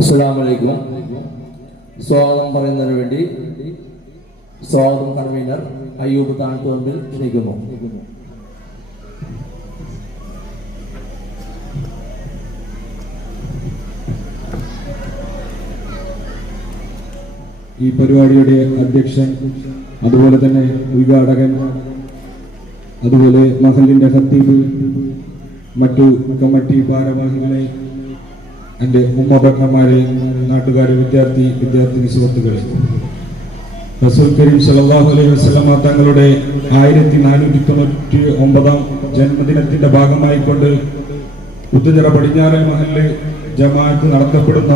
അസ്സലാമലൈക്കും. സ്വാഗതം പറയുന്നതിന് വേണ്ടി സ്വാഗതം കൺവീനർ അയ്യൂബ് താഴ്ത്തുവമ്പിൽ ക്ഷണിക്കുന്നു. ഈ പരിപാടിയുടെ അധ്യക്ഷൻ, അതുപോലെ തന്നെ ഉദ്ഘാടകൻ, അതുപോലെ മഹലിന്റെ ഖത്തീബ്, മറ്റു കമ്മിറ്റി ഭാരവാഹികളെ, എൻ്റെ ഉമ്മബക്കന്മാരെ, നാട്ടുകാരെ, വിദ്യാർത്ഥിനി സുഹൃത്തുക്കളെ, റസൂൽ കരീം സല്ലല്ലാഹു അലൈഹി വസല്ലമ തങ്ങളുടെ 1499 ജന്മദിനത്തിന്റെ ഭാഗമായിക്കൊണ്ട് പുത്തുഞ്ഞിറ പടിഞ്ഞാറെ മഹല്ല് ജമാഅത്ത് നടത്തപ്പെടുന്ന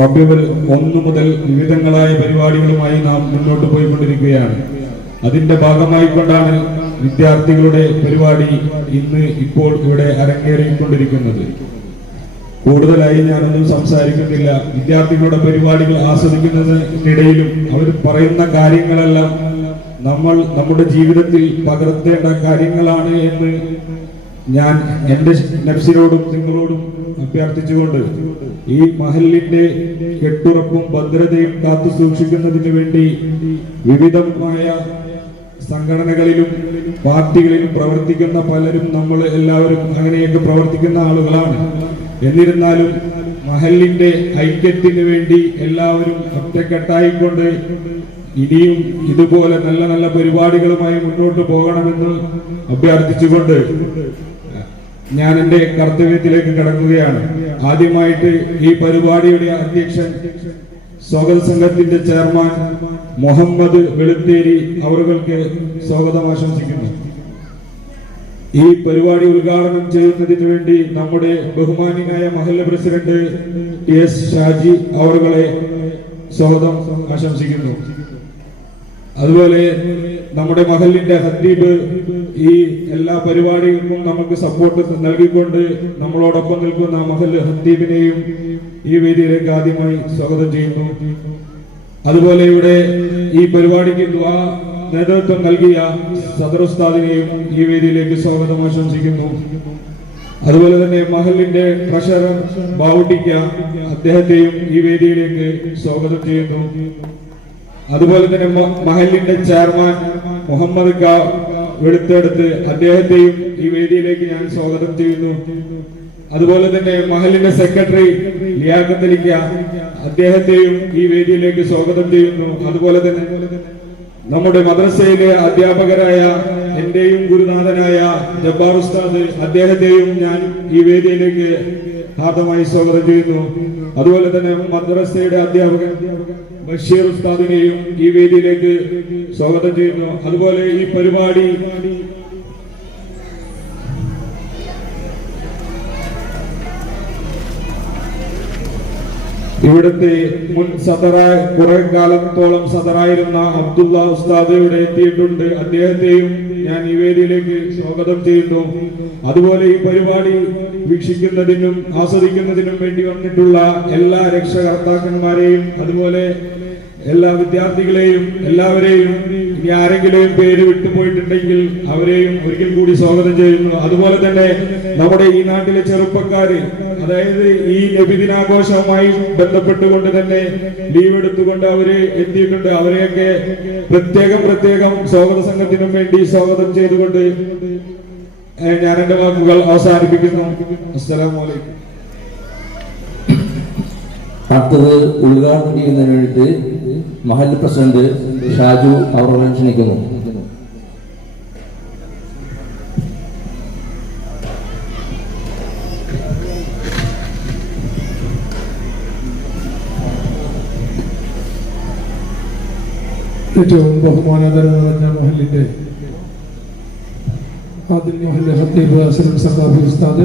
റബീഉൽ 1 മുതൽ വിവിധങ്ങളായ പരിപാടികളുമായി നാം മുന്നോട്ട് പോയിക്കൊണ്ടിരിക്കുകയാണ്. അതിന്റെ ഭാഗമായിക്കൊണ്ടാണ് വിദ്യാർത്ഥികളുടെ പരിപാടി ഇപ്പോൾ ഇവിടെ അരങ്ങേറിക്കൊണ്ടിരിക്കുന്നത്. കൂടുതലായി ഞാനൊന്നും സംസാരിക്കുന്നില്ല. വിദ്യാർത്ഥികളുടെ പരിപാടികൾ ആസ്വദിക്കുന്നതിനിടയിലും അവർ പറയുന്ന കാര്യങ്ങളെല്ലാം നമ്മുടെ ജീവിതത്തിൽ പകർത്തേണ്ട കാര്യങ്ങളാണ് എന്ന് ഞാൻ എൻ്റെ നഫ്സിനോടും നിങ്ങളോടും അഭ്യർത്ഥിച്ചുകൊണ്ട് ഈ മഹല്ലിന്റെ കെട്ടുറപ്പും ഭദ്രതയും കാത്തു സൂക്ഷിക്കുന്നതിന് വേണ്ടി വിവിധമായ സംഘടനകളിലും പാർട്ടികളിലും പ്രവർത്തിക്കുന്ന പലരും, നമ്മൾ എല്ലാവരും അങ്ങനെയൊക്കെ പ്രവർത്തിക്കുന്ന ആളുകളാണ്. എന്നിരുന്നാലും മഹല്ലിന്റെ ഐക്യത്തിന് വേണ്ടി എല്ലാവരും ഒറ്റക്കെട്ടായിക്കൊണ്ട് ഇനിയും ഇതുപോലെ നല്ല നല്ല പരിപാടികളുമായി മുന്നോട്ട് പോകണമെന്ന് അഭ്യർത്ഥിച്ചുകൊണ്ട് ഞാൻ എൻ്റെ കർത്തവ്യത്തിലേക്ക് കടക്കുകയാണ്. ആദ്യമായിട്ട് ഈ പരിപാടിയുടെ അധ്യക്ഷൻ, സ്വാഗത സംഘത്തിന്റെ ചെയർമാൻ മുഹമ്മദ് വെളുത്തേരി അവർക്ക് സ്വാഗതം ആശംസിക്കുന്നു. ഈ പരിപാടി ഉദ്ഘാടനം ചെയ്യുന്നതിന് വേണ്ടി നമ്മുടെ ബഹുമാന്യനായ മഹല്ല് പ്രസിഡന്റ് TS ഷാജി അവരെ സ്വാഗതം ആശംസിക്കുന്നു. അതുപോലെ നമ്മുടെ മഹല്ലിന്റെ ഖത്തീബ് ഈ എല്ലാ പരിപാടികൾക്കും നമുക്ക് സപ്പോർട്ട് നൽകിക്കൊണ്ട് നമ്മളോടൊപ്പം നിൽക്കുന്ന മഹല്ല് ഖത്തീബിനെയും ഈ വേദിയിലേക്ക് ആദ്യമായി സ്വാഗതം ചെയ്യുന്നു. അതുപോലെ ഇവിടെ ഈ പരിപാടിക്ക് നേതൃത്വം നൽകിയ സദർ ഉസ്താദിനെയും ഈ വേദിയിലേക്ക് സ്വാഗതം ആശംസിക്കുന്നു. അതുപോലെ തന്നെ മഹല്ലിന്റെ ട്രഷറർ ബാവുട്ടിക്ക, അദ്ദേഹത്തെയും ഈ വേദിയിലേക്ക് സ്വാഗതം ചെയ്യുന്നു. അതുപോലെ തന്നെ മഹല്ലിന്റെ ചെയർമാൻ മുഹമ്മദ് വെളുത്തെടുത്ത്, അദ്ദേഹത്തെയും ഈ വേദിയിലേക്ക് ഞാൻ സ്വാഗതം ചെയ്യുന്നു. അതുപോലെ തന്നെ മഹല്ലിന്റെ സെക്രട്ടറി ലിയാഖത്തലിക്ക, അദ്ദേഹത്തെയും ഈ വേദിയിലേക്ക് സ്വാഗതം ചെയ്യുന്നു. അതുപോലെ തന്നെ നമ്മുടെ മദ്രസയിലെ അധ്യാപകരായ എന്റെയും ഗുരുനാഥനായ ജബ്ബാർ ഉസ്താദ്, അദ്ദേഹത്തെയും ഞാൻ ഈ വേദിയിലേക്ക് ഹാർദമായി സ്വാഗതം ചെയ്യുന്നു. അതുപോലെ തന്നെ മദ്രസയുടെ അധ്യാപകൻ ബഷീർ ഉസ്താദിനെയും ഈ വേദിയിലേക്ക് സ്വാഗതം ചെയ്യുന്നു. അതുപോലെ ഈ പരിപാടി ഇവിടുത്തെ മുൻ സദറായ കുറെ കാലത്തോളം സദറായിരുന്ന അബ്ദുള്ള ഉസ്താദ് ഇവിടെ എത്തിയിട്ടുണ്ട്. അദ്ദേഹത്തെയും ഞാൻ ഈ വേദിയിലേക്ക് സ്വാഗതം ചെയ്യുന്നു. അതുപോലെ ഈ പരിപാടി വീക്ഷിക്കുന്നതിനും ആസ്വദിക്കുന്നതിനും വേണ്ടി വന്നിട്ടുള്ള എല്ലാ രക്ഷകർത്താക്കന്മാരെയും, അതുപോലെ എല്ലാ വിദ്യാർത്ഥികളെയും, എല്ലാവരെയും, ഇനി ആരെങ്കിലും പേര് വിട്ടുപോയിട്ടുണ്ടെങ്കിൽ അവരെയും ഒരിക്കൽ കൂടി സ്വാഗതം ചെയ്യുന്നു. അതുപോലെ തന്നെ നമ്മുടെ ഈ നാട്ടിലെ ചെറുപ്പക്കാര്, അതായത് ഈ നബിദിനാഘോഷവുമായി ബന്ധപ്പെട്ടുകൊണ്ട് തന്നെ ലീവ് എടുത്തുകൊണ്ട് അവര് എത്തിയിട്ടുണ്ട്. അവരെയൊക്കെ പ്രത്യേകം സ്വാഗത സംഘത്തിനും വേണ്ടി സ്വാഗതം ചെയ്തുകൊണ്ട് ഞാൻ എന്റെ വാക്കുകൾ അവസാനിപ്പിക്കുന്നു. അസ്സലാമു അലൈക്കും. അടുത്തത് ഉദ്ഘാടനം ചെയ്യുന്നതിന് വേണ്ടിയിട്ട് മഹല്ല് പ്രസിഡന്റ് ഷാജു അവരെ ക്ഷണിക്കുന്നു. ഏറ്റവും ബഹുമാനാദരം നിറഞ്ഞ മഹല്ലിന്റെ ആദിൽ മഹല്ല് ഖത്തീബ് അസ്ലം സഖാഫി ഉസ്താദ്,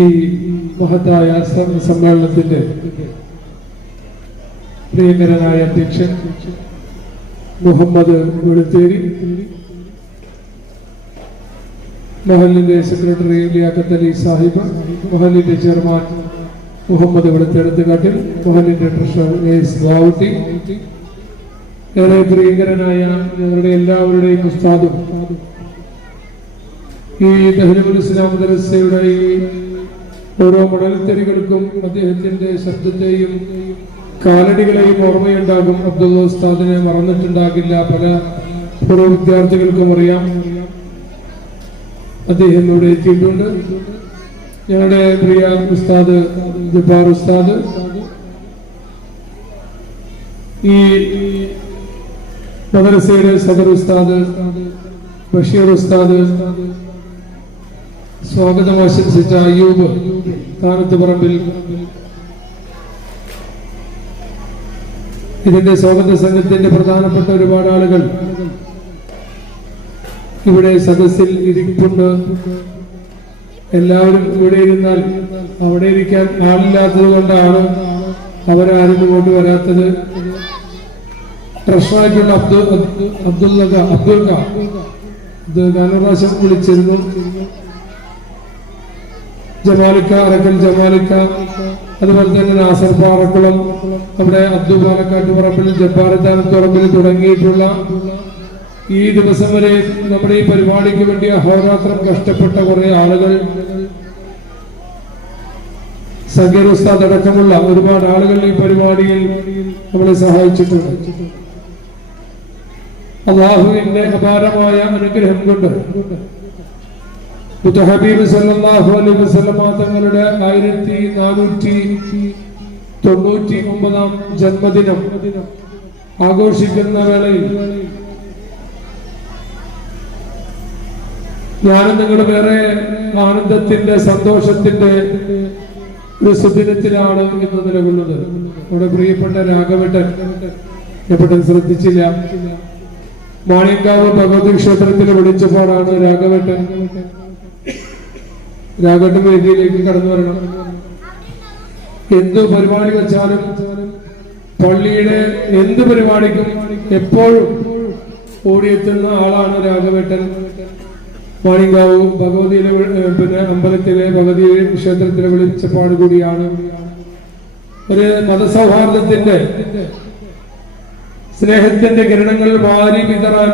ഈ മഹത്തായ സമ്മേളനത്തിന്റെ പ്രിയങ്കരനായ അധ്യക്ഷൻ മുഹമ്മദ് വെളുത്തേരി, മഹല്ലിന്റെ സെക്രട്ടറി ലിയാഖത്തലി സാഹിബ്, മഹല്ലിന്റെ ചെയർമാൻ മുഹമ്മദ് വെളുത്തെടുത്തുകാട്ടിൽ, മഹല്ലിന്റെ ട്രഷറർ AS ബാവുട്ടി, ഏറെ പ്രിയങ്കരനായ ഞങ്ങളുടെ എല്ലാവരുടെയും ഉസ്താദും ഈ തഹ്‌ലീമുൽ ഇസ്ലാം മദ്രസയുടെ ഈ ഓരോ മണൽത്തരികൾക്കും അദ്ദേഹത്തിന്റെ ശബ്ദത്തെയും കാലടികളെയും ഓർമ്മയുണ്ടാകും. അബ്ദുള്ള ഉസ്താദിനെ മറന്നിട്ടുണ്ടാകില്ല. പല പൂർവ്വ വിദ്യാർത്ഥികൾക്കും അറിയാം. അദ്ദേഹം ഇവിടെ എത്തിയിട്ടുണ്ട്. ഞങ്ങളുടെ പ്രിയ ഉസ്താദ് ജബ്ബാർ ഉസ്താദ്, ഈ മദ്രസയുടെ സദർ ഉസ്താദ് ബഷീർ ഉസ്താദ്, സ്വാഗതം ആശംസിച്ച അയ്യൂബ് താനത്തുപറമ്പിൽ, ഇതിന്റെ സ്വാഗത സംഘത്തിന്റെ പ്രധാനപ്പെട്ട ഒരുപാട് ആളുകൾ ഇവിടെ സദസ്സിൽ ഇരിപ്പുണ്ട്. എല്ലാവരും ഇവിടെ ഇരുന്നാൽ അവിടെ ഇരിക്കാൻ ആളില്ലാത്തത് കൊണ്ടാണ് അവരാരും ഇങ്ങോട്ട് വരാത്തത്. ട്രഷറായിട്ടുള്ള അബ്ദുൽ ഗാനറാശം വിളിച്ചിരുന്നു. ജമാലിക്ക, അറക്കൽ ജമാലിക്ക, അതുപോലെ തന്നെ നാസർ പാറക്കുളം, അവിടെ അബ്ദുൽ പാലക്കാട്ട് പറമ്പിൽ, ജബ്ബാർ താനത്തുറമ്പിൽ തുടങ്ങിയിട്ടുള്ള ഈ ദിവസം വരെ നമ്മുടെ ഈ പരിപാടിക്ക് വേണ്ടി അഹോരാത്രം കഷ്ടപ്പെട്ട കുറെ ആളുകൾ, സഗീർ ഉസ്താദ് അടക്കമുള്ള ഒരുപാട് ആളുകൾ ഈ പരിപാടിയിൽ നമ്മളെ സഹായിച്ചിട്ടുണ്ട്. അല്ലാഹുവിന്റെ അപാരമായ അനുഗ്രഹം കൊണ്ട് ഹബീബ് സല്ലല്ലാഹു അലൈഹി വസല്ലം തങ്ങളുടെ 1499 ജന്മദിനം ആഘോഷിക്കുന്ന വേളയിൽ ഞാനും നിങ്ങളുടെ വേറെ ആനന്ദത്തിന്റെ, സന്തോഷത്തിന്റെ ഒരു സുദിനത്തിലാണ് ഇന്ന് നിലകൊള്ളുന്നത്. നമ്മുടെ പ്രിയപ്പെട്ട രാഘവേട്ടൻ, എപ്പോഴും ശ്രദ്ധിച്ചില്ല, മാണിയങ്കാവ് ഭഗവതി ക്ഷേത്രത്തിൽ വിളിച്ചപ്പോഴാണ് രാഘവേട്ടൻ വേദിയിലേക്ക് കടന്നു വരണം. എന്ത് പരിപാടി വെച്ചാലും പള്ളിയുടെ എന്ത് പരിപാടിക്കും എപ്പോഴും ഓടിയെത്തുന്ന ആളാണ് രാഘവേട്ടൻ. മാണിയങ്കാവ് ഭഗവതിയിലെ പിന്നെ അമ്പലത്തിലെ ഭഗവതി ക്ഷേത്രത്തിലെ വിളിച്ചപ്പാട് കൂടിയാണ്. ഒരു മതസൗഹാർദ്ദത്തിന്റെ, സ്നേഹത്തിന്റെ കിരണങ്ങൾ വാരി വിതറാൻ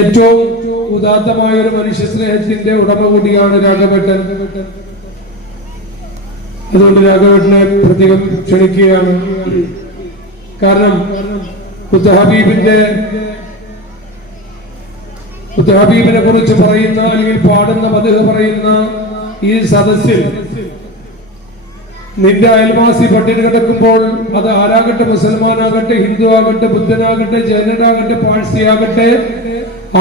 ഏറ്റവും ഉദാത്തമായ ഒരു മനുഷ്യ സ്നേഹത്തിന്റെ ഉടമ കൂടിയാണ് രാഘവേട്ടൻ. അതുകൊണ്ട് രാഘവേട്ടനെ പ്രത്യേകം ക്ഷണിക്കുകയാണ്. കാരണം ഹബീബിനെ കുറിച്ച് പറയുന്ന, അല്ലെങ്കിൽ പാടുന്ന, മദ്ഹ് പറയുന്ന ഈ സദസ്സിൽ നിന്റെ അയൽവാസി പട്ടിണി കിടക്കുമ്പോൾ, അത് ആരാകട്ടെ, മുസൽമാനാകട്ടെ, ഹിന്ദു ആകട്ടെ, ബുദ്ധനാകട്ടെ, ജൈനനാകട്ടെ, പാഴ്സിയാകട്ടെ,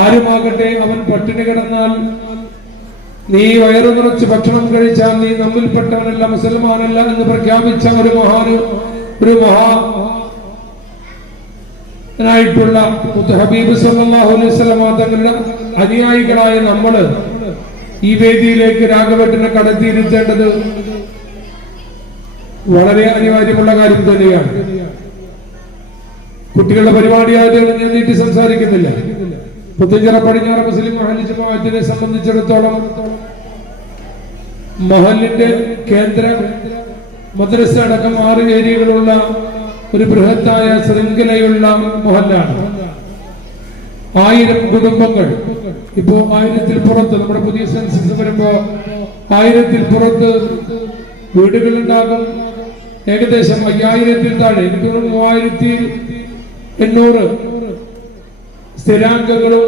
ആരുമാകട്ടെ, അവൻ പട്ടിണി കിടന്നാൽ നീ വയറു നിറച്ച് ഭക്ഷണം കഴിച്ചാൽ നീ നമ്മിൽപ്പെട്ടവനല്ല, മുസൽമാനല്ല എന്ന് പ്രഖ്യാപിച്ച ഒരു മഹാനായിട്ടുള്ള ഹബീബ് സല്ലല്ലാഹു അലൈഹി വസല്ലം തങ്ങളുടെ അനുയായികളായ നമ്മള് ഈ വേദിയിലേക്ക് രാഘവേട്ടനെ കടത്തിയിരുത്തേണ്ടത് വളരെ അനിവാര്യമുള്ള കാര്യം തന്നെയാണ്. കുട്ടികളുടെ പരിപാടിയായതുകൊണ്ട് ഞാൻ നീട്ടി സംസാരിക്കുന്നില്ല. പുത്തഞ്ചിറ പടിഞ്ഞാറ് മുസ്ലിം മഹല്ല് ജമാഅത്തിനെ സംബന്ധിച്ചിടത്തോളം മഹല്ലിന്റെ കേന്ദ്ര മദ്രസ അടക്കം 6 ഏരിയകളുള്ള ഒരു ബൃഹത്തായ ശൃംഖലയുള്ള മഹല്ലാണ്. 1000 കുടുംബങ്ങൾ. ഇപ്പോ 1000-ൽ പുറത്ത്, നമ്മുടെ പുതിയ സെൻസസ് വരുമ്പോ 1000-ൽ പുറത്ത് വീടുകളുണ്ടാകും. ഏകദേശം 5000-ൽ താഴെ, എനിക്ക് 3800 സ്ഥിരാംഗങ്ങളും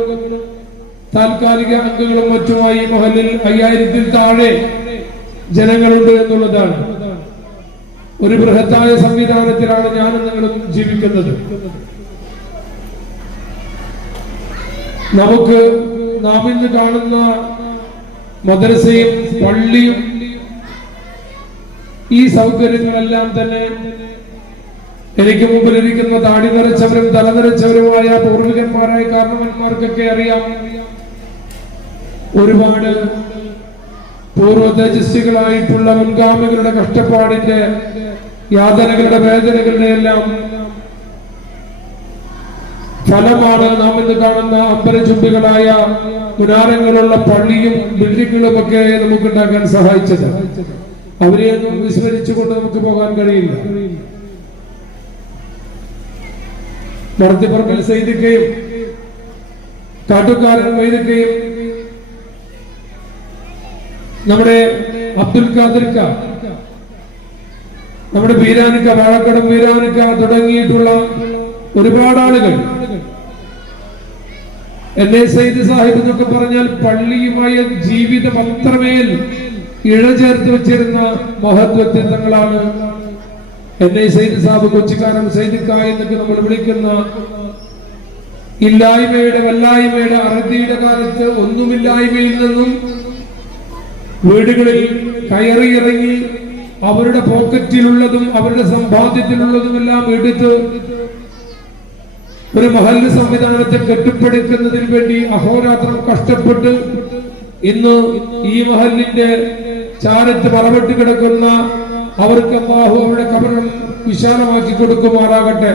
താൽക്കാലിക അംഗങ്ങളും മറ്റുമായി മഹല്ലിൽ 5000-ൽ താഴെ ജനങ്ങളുണ്ട് എന്നുള്ളതാണ്. ഒരു ബൃഹത്തായ സംവിധാനത്തിലാണ് ഞാനും നിങ്ങളും ജീവിക്കുന്നത്. നമുക്ക് നാം ഇന്ന് കാണുന്ന മദ്രസയും പള്ളിയും ഈ സൗകര്യങ്ങളെല്ലാം തന്നെ എനിക്ക് മുമ്പിലിരിക്കുന്ന താടി നിറച്ചവരും തല നിറച്ചവരുമായ പൂർവികന്മാരായ കാരണവന്മാർക്കൊക്കെ അറിയാം. ഒരുപാട് പൂർവ്വ തേജസ്വികളായിട്ടുള്ള മുൻഗാമികളുടെ കഷ്ടപ്പാടിന്റെ, യാതനകളുടെ, വേദനകളുടെ എല്ലാം ഫലമാണ് നാം ഇന്ന് കാണുന്ന അമ്പലചുംബികളായ മുനാരങ്ങളുള്ള പള്ളിയും ബിൽഡിങ്ങുകളും ഒക്കെ നമുക്കുണ്ടാക്കാൻ സഹായിച്ചത്. അവരെയൊന്നും വിസ്മരിച്ചുകൊണ്ട് നമുക്ക് പോകാൻ കഴിയില്ല. മർത്തിപ്പറമ്പിൽ സൈദിക്കയും കാട്ടുകാരൻ വൈദ്യക്കയും നമ്മുടെ അബ്ദുൽ ഖാദിർക്ക, നമ്മുടെ വീരാനിക്ക, വാഴക്കടം വീരാനിക്ക തുടങ്ങിയിട്ടുള്ള ഒരുപാട് ആളുകൾ, എന്നെ സയ്യിദ് സാഹിബ് എന്നൊക്കെ പറഞ്ഞാൽ പള്ളിയുമായ ജീവിതം അത്രമേൽ ഇഴചേർത്ത് വെച്ചിരുന്ന മഹത് വ്യക്തിത്വങ്ങളാണ്. എന്നെ സയ്യിദ് സാഹിബ്, കൊച്ചിക്കാരൻ സയ്യിദ് കായ് എന്നൊക്കെ നമ്മൾ വിളിക്കുന്ന ഇല്ലായ്മയുടെ വല്ലായ്മയുടെ അറുതിയുടെ കാലത്ത് ഒന്നുമില്ലായ്മയിൽ നിന്നും വീടുകളിൽ കയറി ഇറങ്ങി അവരുടെ പോക്കറ്റിലുള്ളതും അവരുടെ സമ്പാദ്യത്തിലുള്ളതുമെല്ലാം എടുത്ത് ഒരു മഹല്ല് സംവിധാനത്തെ കെട്ടിപ്പടുക്കുന്നതിന് വേണ്ടി അഹോരാത്രം കഷ്ടപ്പെട്ട് ഇന്ന് ഈ മഹല്ലിന്റെ ചാരത്ത് മറവിട്ട് കിടക്കുന്ന അവർക്ക് അല്ലാഹു അവരുടെ കബറും വിശാലമാക്കി കൊടുക്കുമാറാകട്ടെ.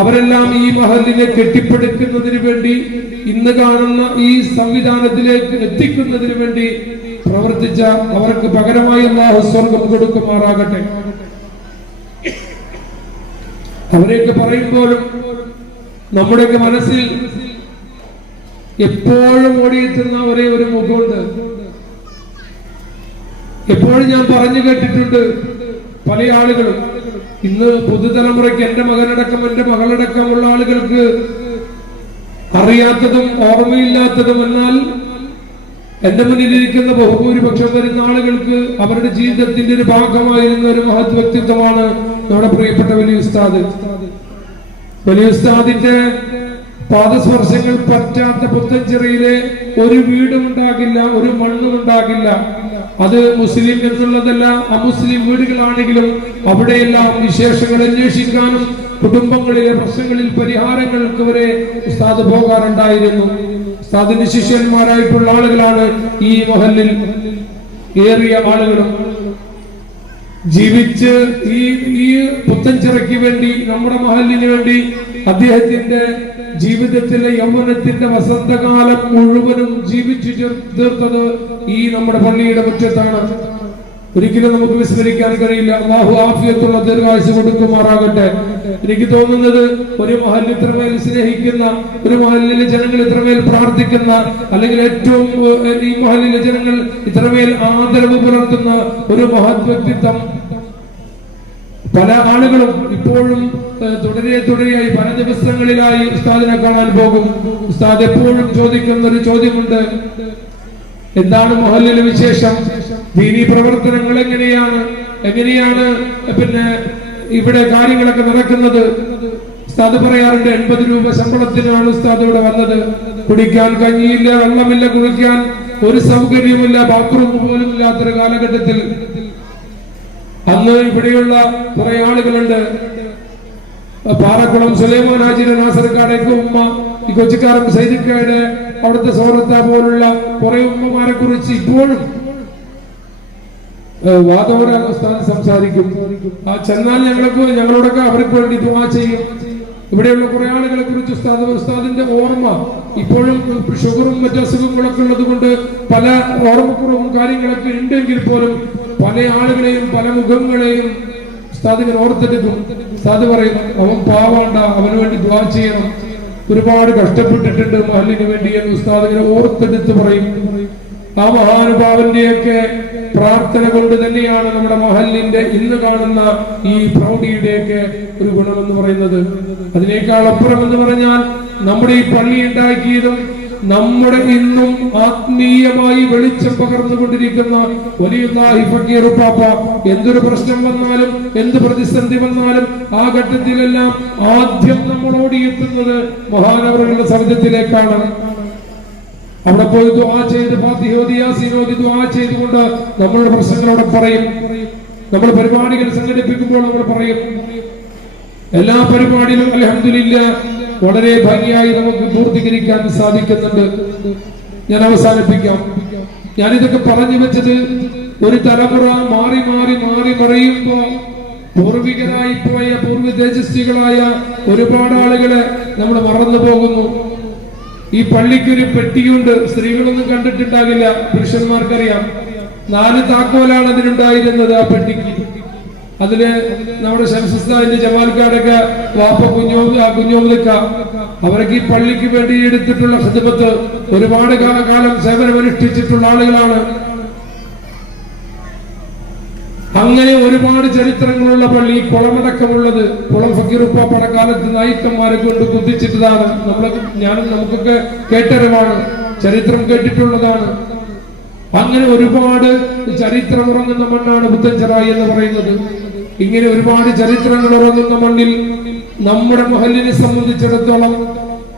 അവരെല്ലാം ഈ മഹല്ലിനെ കെട്ടിപ്പടുക്കുന്നതിന് വേണ്ടി, ഇന്ന് കാണുന്ന ഈ സംവിധാനത്തിലേക്ക് എത്തിക്കുന്നതിന് വേണ്ടി പ്രവർത്തിച്ച അവർക്ക് പകരമായി അല്ലാഹു സ്വർഗം കൊടുക്കുമാറാകട്ടെ. അവരെയൊക്കെ പറയുമ്പോഴും നമ്മുടെയൊക്കെ മനസ്സിൽ എപ്പോഴും ഓടിയെത്തുന്ന ഒരേ ഒരു മുഖമുണ്ട്. എപ്പോഴും ഞാൻ പറഞ്ഞു കേട്ടിട്ടുണ്ട്, പല ആളുകളും ഇന്ന് പുതുതലമുറയ്ക്ക്, എന്റെ മകനടക്കം എന്റെ മകളടക്കമുള്ള ആളുകൾക്ക് അറിയാത്തതും ഓർമ്മയില്ലാത്തതും, എന്നാൽ എന്റെ മുന്നിലിരിക്കുന്ന ബഹുഭൂരിപക്ഷം വരുന്ന ആളുകൾക്ക് അവരുടെ ജീവിതത്തിന്റെ ഒരു ഭാഗമായിരുന്ന ഒരു മഹത് വ്യക്തിത്വമാണ് നമ്മുടെ പ്രിയപ്പെട്ട വലിയ ഉസ്താദ്. വലിയ ഉസ്താദിന്റെ പാദസ്പർശങ്ങൾ പറ്റാത്ത പുത്തഞ്ചിറയിലെ ഒരു വീടും ഉണ്ടാകില്ല, ഒരു മണ്ണും ഉണ്ടാകില്ല. അത് മുസ്ലിം എന്നുള്ളതല്ല, അമുസ്ലിം വീടുകളാണെങ്കിലും അവിടെയെല്ലാം വിശേഷങ്ങൾ അന്വേഷിക്കാനും കുടുംബങ്ങളിലെ പ്രശ്നങ്ങളിൽ പരിഹാരങ്ങൾക്ക് വരെ ഉസ്താദ് പോകാറുണ്ടായിരുന്നു. ഉസ്താദിന്റെ ശിഷ്യന്മാരായിട്ടുള്ള ആളുകളാണ് ഈ മഹല്ലിൽ ഏറിയ ആളുകളും. ജീവിച്ച് ഈ പുത്തൻചിറയ്ക്ക് വേണ്ടി, നമ്മുടെ മഹല്ലിന് വേണ്ടി അദ്ദേഹത്തിന്റെ ജീവിതത്തിലെ യൗവനത്തിന്റെ വസന്തകാലം മുഴുവനും ജീവിച്ചു തീർത്തത് ഈ നമ്മുടെ പള്ളിയുടെ മുറ്റത്താണ്. ഒരിക്കലും നമുക്ക് വിസ്മരിക്കാൻ കഴിയില്ല. അല്ലാഹു ആഫിയത്തുള്ള ദീർഘായുസ്സ് കൊടുക്കുമാറാകട്ടെ. എനിക്ക് തോന്നുന്നത്, ഒരു മഹല്ല് ഇത്രമേൽ സ്നേഹിക്കുന്ന, ഒരു മഹല്ലിലെ ജനങ്ങൾ ഇത്രമേൽ പ്രാർത്ഥിക്കുന്ന, അല്ലെങ്കിൽ ഏറ്റവും ഈ മഹല്ലിലെ ജനങ്ങൾ ഇത്രമേൽ ആദരവ് പുലർത്തുന്ന ഒരു മഹത് വ്യക്തിത്വം പല ആളുകളും ഇപ്പോഴും തുടരെയായി പല ദിവസങ്ങളിലായി ഉസ്താദിനെ കാണാൻ പോകും. ഉസ്താദ് എപ്പോഴും ചോദിക്കുന്ന ഒരു ചോദ്യമുണ്ട്, എന്താണ് മഹല്ലിലെ വിശേഷം, ദീനീ പ്രവർത്തനങ്ങൾ എങ്ങനെയാണ് പിന്നെ ഇവിടെ കാര്യങ്ങളൊക്കെ നടക്കുന്നത്. ഉസ്താദ് പറയാറുണ്ട്, 80 രൂപ ശമ്പളത്തിനാണ് ഉസ്താദ് ഇവിടെ വന്നത്. കുടിക്കാൻ കഞ്ഞിയില്ല, വെള്ളമില്ല, കുളിക്കാൻ ഒരു സൗകര്യമില്ല, ബാത്റൂം പോലും ഇല്ലാത്തൊരു കാലഘട്ടത്തിൽ അന്ന് ഇവിടെയുള്ള കുറെ ആളുകളുണ്ട്. പാറക്കുളം സുലൈമാൻ ഹാജിയുടെ നാസർക്കാടേക്ക് ഉമ്മ, ഈ കൊച്ചിക്കാരൻ സൈദിക്കയുടെ അവിടുത്തെ സോറത്ത പോലുള്ള കുറെ ഉമ്മമാരെ കുറിച്ച് ഇപ്പോഴും വാദോരാസ്ഥാനം സംസാരിക്കും. ചെന്നാൽ ഞങ്ങളോടൊക്കെ അവർക്ക് വേണ്ടി ദുആ ചെയ്യും. ഇവിടെയുള്ള കുറെ ആളുകളെ കുറിച്ച് ഉസ്താദിന്റെ ഓർമ്മ ഇപ്പോഴും ഷുഗറും മറ്റു അസുഖങ്ങളൊക്കെ ഉള്ളത് കൊണ്ട് പല ഓർമ്മക്കുറവും കാര്യങ്ങളൊക്കെ ഉണ്ടെങ്കിൽ പോലും പല ആളുകളെയും പല മുഖങ്ങളെയും ഉസ്താദിനെ ഓർത്തെടുക്കും. ഉസ്താദ് പറയും, അവൻ പാവണ്ട, അവന് വേണ്ടി ദുആ ചെയ്യണം, ഒരുപാട് കഷ്ടപ്പെട്ടിട്ടുണ്ട് മഹല്ലിന് വേണ്ടി എന്ന് ഉസ്താദിനെ ഓർത്തെടുത്ത് പറയും. ആ മഹാനുഭാവന്റെയൊക്കെ പ്രാർത്ഥന കൊണ്ട് തന്നെയാണ് നമ്മുടെ മഹല്ലിന്റെ ഇന്ന് കാണുന്ന ഈ പ്രൗഢിയുടെയൊക്കെ ഒരു ഗുണമെന്ന് പറയുന്നത്. അതിനേക്കാൾ അപ്പുറം എന്ന് പറഞ്ഞാൽ, നമ്മുടെ ഈ പള്ളി ഉണ്ടാക്കിയതും നമ്മുടെ ഇന്നും ആത്മീയമായി വെളിച്ചം പകർന്നുകൊണ്ടിരിക്കുന്ന വലിയുല്ലാഹി ഫക്കീർ ഉപ്പാപ്പ എന്തൊരു പ്രശ്നം വന്നാലും, എന്ത് പ്രതിസന്ധി വന്നാലും ആ ഘട്ടത്തിലെല്ലാം ആദ്യം നമ്മൾ ഓടിയെത്തുന്നത് മഹാനവറുകളുടെ സവിധത്തിലേക്കാണ്. അവിടെ പോയി ദുആ ചെയ്ത് ഫാത്തിഹോദി യാസീനോദി ദുആ ചെയ്തുകൊണ്ട് നമ്മളുടെ പ്രശ്നങ്ങളോടെ പറയും. നമ്മൾ പരിപാടികൾ സംഘടിപ്പിക്കുമ്പോൾ നമ്മൾ പറയും, എല്ലാ പരിപാടിയിലും അൽഹംദുലില്ലാ വളരെ ഭംഗിയായി നമുക്ക് പൂർത്തീകരിക്കാൻ സാധിക്കുന്നുണ്ട്. ഞാൻ അവസാനിപ്പിക്കാം. ഞാനിതൊക്കെ പറഞ്ഞു വെച്ചത്, ഒരു തലമുറ മാറി മറിയുമ്പോ പൂർവികരായി പോയ പൂർവ്വ തേജസ്വികളായ ഒരുപാട് ആളുകളെ നമ്മൾ മറന്നു പോകുന്നു. ഈ പള്ളിക്കൊരു പെട്ടിയുണ്ട്, സ്ത്രീകളൊന്നും കണ്ടിട്ടുണ്ടാകില്ല, പുരുഷന്മാർക്കറിയാം. 4 താക്കോലാണ് അതിനുണ്ടായിരുന്നത്. ആ പെട്ടിക്ക് അതില് നമ്മുടെ ഷംസുസ്താദിന്റെ ജമാൽക്കാരൊക്കെ വാപ്പ കുഞ്ഞോമുദക്ക അവരൊക്കെ ഈ പള്ളിക്ക് വേണ്ടി എടുത്തിട്ടുള്ള ഖിദ്മത്ത് ഒരുപാട് കാലം സേവനമനുഷ്ഠിച്ചിട്ടുള്ള ആളുകളാണ്. അങ്ങനെ ഒരുപാട് ചരിത്രങ്ങളുള്ള പള്ളി, കുളമടക്കമുള്ളത് കുളം ഫക്കീറുപ്പാപ്പയുടെ കാലത്ത് നായിക്കന്മാരെ കൊണ്ട് കുത്തിച്ചിട്ടതാണ്. നമുക്കൊക്കെ കേട്ടറിവാണ്, ചരിത്രം കേട്ടിട്ടുള്ളതാണ്. അങ്ങനെ ഒരുപാട് ചരിത്രം ഉറങ്ങുന്ന മണ്ണാണ് പുത്തൻചിറായി എന്ന് പറയുന്നത്. ഇങ്ങനെ ഒരുപാട് ചരിത്രങ്ങൾ ഉറങ്ങുന്ന മണ്ണിൽ നമ്മുടെ മഹല്ലിനെ സംബന്ധിച്ചിടത്തോളം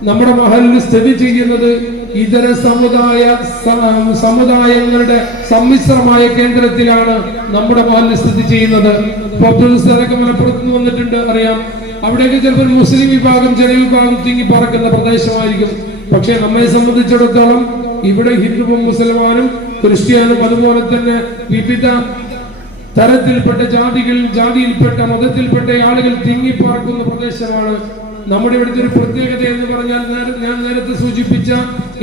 നമ്മുടെ മഹല്ല് സ്ഥിതി ചെയ്യുന്നത് ഇതര സമുദായങ്ങളുടെ സമ്മിശ്രമായ കേന്ദ്രത്തിലാണ് നമ്മുടെ മഹല്ല് സ്ഥിതി ചെയ്യുന്നത്. അബ്ദുൽസലൊക്കെ മലപ്പുറത്ത് നിന്ന് വന്നിട്ടുണ്ട്, അറിയാം. അവിടെയൊക്കെ ചിലപ്പോൾ മുസ്ലിം വിഭാഗം ജനവിഭാഗം തിങ്ങിപ്പറക്കുന്ന പ്രദേശമായിരിക്കും. പക്ഷെ നമ്മെ സംബന്ധിച്ചിടത്തോളം ഇവിടെ ഹിന്ദുവും മുസൽമാനും ക്രിസ്ത്യാനും അതുപോലെ തന്നെ വിവിധ തരത്തിൽപ്പെട്ട ജാതിയിൽപ്പെട്ട മതത്തിൽപ്പെട്ട ആളുകൾ തിങ്ങിപ്പാർക്കുന്ന പ്രദേശമാണ്. നമ്മുടെ ഇവിടുത്തെ ഒരു പ്രത്യേകത എന്ന് പറഞ്ഞാൽ ഞാൻ നേരത്തെ സൂചിപ്പിച്ച